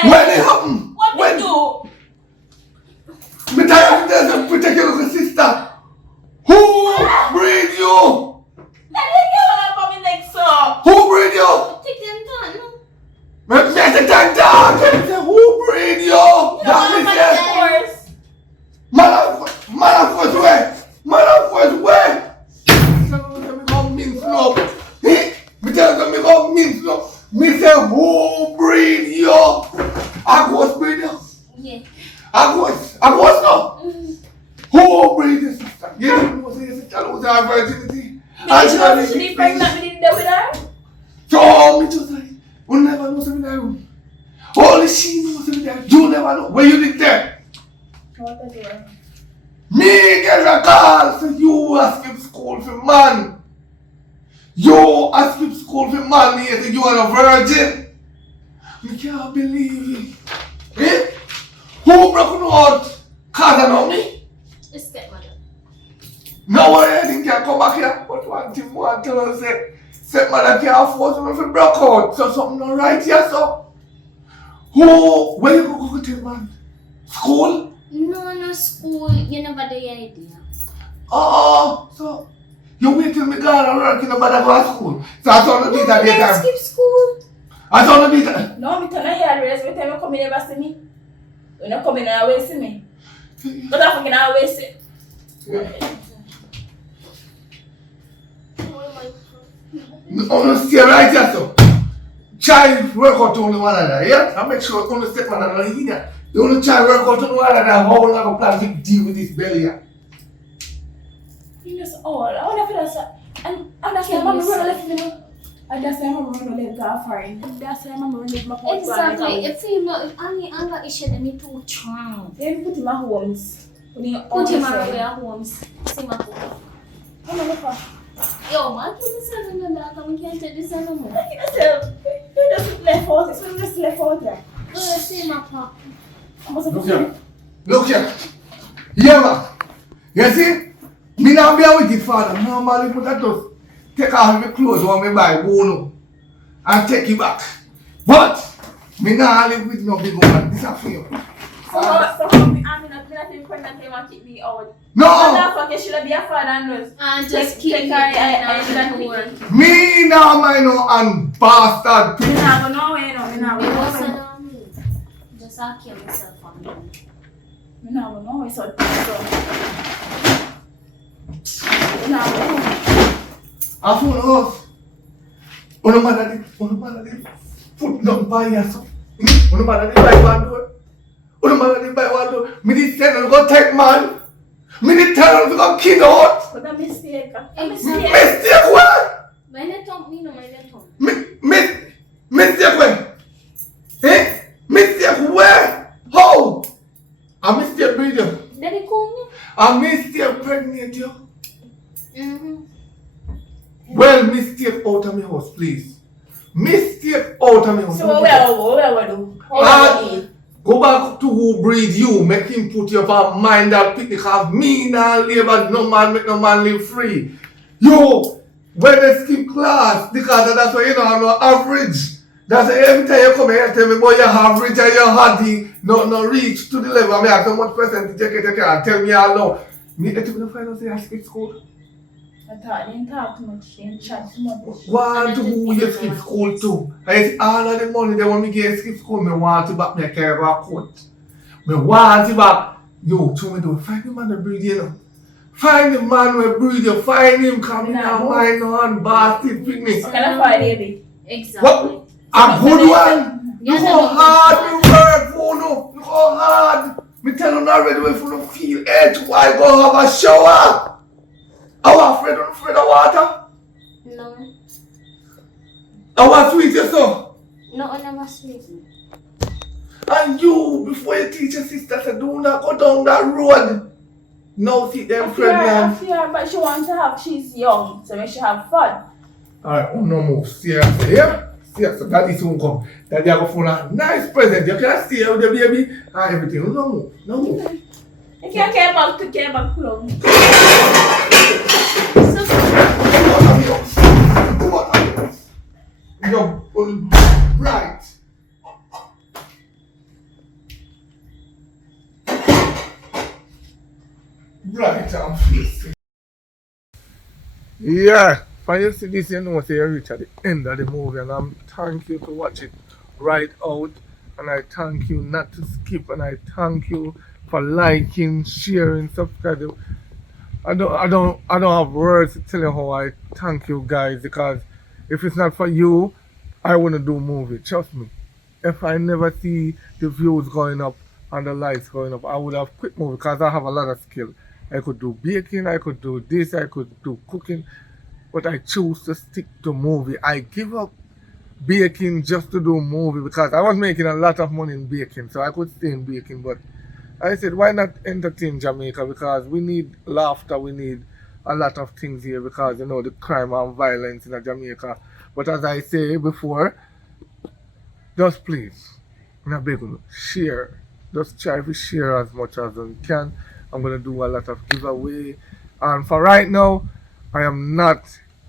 When it happened? What we do? Me tell you there's a protect your little sister. Who bring you? Who bring you? Take them down, no. Me say who bring you? That me say. Man of course where? Me come mince no. Me tell them me come mince no. Me say who bring you? I go bring you. Yeah. I was no. Who bring this sister? You didn't know your sister lose her virginity. And she was pregnant, we didn't do with her. So me just like, you never know something in that room. Only she knows something there. You never know. Where you did there? What are you? Me get a call. So you a skip school for man. You a skip school for man. Me say you are a virgin. Me can't believe it. Eh? Who broke you out? Cause I know me. The stepmother. No one anything can come back here. But one thing tell us say, Stepmother can't force me if it broke out. So something not right here, so. Who? Where you go to man? School? No school. You never do your idea. Oh, so you wait till me gone and work in the bother go to school. So I saw the beat at Let's daytime. skip school. I saw the beat at No, me turn a yard race. Every time you come in, you never see me. When you come in, you always see me. But I fucking always see. I'm gonna stay right here, so. Try work out only one another, yeah? And make sure only stepmother not in there. You only try work out only one another. How long I plan to deal with this belly here? You just all. I want to feel that. And that's why Mama run left me now. And that's why Mama run left go foreign. And that's why Mama run left my phone. Exactly. If you know, only anger issue, then you too strong. Then put him at homes. Put him away at homes. See my phone. Mama look up. Yo, man, keep this in the dark and we can't take this anymore. You just left out. It's just left out there. See my pop. Look here. Look here. Yeah, man. You see? Me not be with it, father. Normally, put that just take off my clothes when me buy go and take it back. But me not live with no big woman. This is for you. So I'm not even pregnant and keep me out. No! Motherfucker should be a father and nurse. And just keep Take it her and and work. Me now mind no and bastard. Me nah go nowhere no. Me nah You go must nowhere. know me. Just I'll kill myself on them. Me nah go nowhere. So. Me nah go nowhere. I phone off. Ono mother did put down by yourself. Ono mother did buy one door. Ono mother did buy one door. Me did tell her to go take man. Me did tell her to go king out. But a mistake. Mistake what? My network, me no my network. Mistake where? Eh? Mistake where? How? A mistake breed you. Daddy call me? A mistake pregnant you. Mm-hmm. Well, mistake out of my house, please. Mistake out of my house. So where do? Go back to who breed you. Make him put you for mind that picnic have me now live and no man make no man live free. Yo, when they skip class, because that's why you know I'm no average. That's why every time you come here and tell me, boy, you're average and you're hardy, no reach to the level. I mean, I don't want percentage you can tell me all now. Me, let me find out say I skip school. I thought they didn't talk too much, they didn't chat too much. Want to who you skip school to? I see all of the money they want me get skip school, me want to back me carry a coat. Me want to back. Yo, show me do. Find the man that breed you know. Find the man who breed you. Find him coming down mine on bastard picnic. What kind of fight, baby? Exactly. What? A good one? Look how hard you work for no. Look how hard. Me tell you already if you don't feel it, why go have a shower? I was afraid of water. No. I was sweet yourself. No, I never sleep. And you, before you teach your sister, say do not go down that road. Now see them pregnant. I fear, but she wants to have, she's young, so we should have fun. Alright, no move. Seriously, yeah? Seriously, daddy soon come. Daddy have a nice present. You can stay with the baby and everything. No move. No move. You can't care about plug. Come on. You're right. Right, I'm facing. Yeah, when you see this, you know, say you reach at the end of the movie, and I'm thank you to watch it right out, and I thank you not to skip, and I thank you for liking, sharing, subscribing. I don't have words to tell you how I thank you guys, because if it's not for you, I wouldn't do movie. Trust me. If I never see the views going up and the likes going up, I would have quit movie because I have a lot of skill. I could do baking, I could do this, I could do cooking, but I choose to stick to movie. I give up baking just to do movie because I was making a lot of money in baking, so I could stay in baking, but I said, why not entertain Jamaica? Because we need laughter, we need a lot of things here because, you know, the crime and violence in Jamaica. But as I say before, just please, I beg you, share. Just try to share as much as you can. I'm going to do a lot of giveaway. And for right now, I am not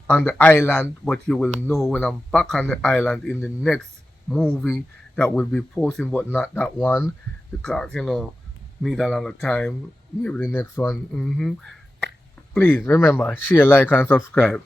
on the island, but you will know when I'm back on the island in the next movie that will be posting, but not that one because need a longer time. Maybe the next one. Please remember, share, like, and subscribe.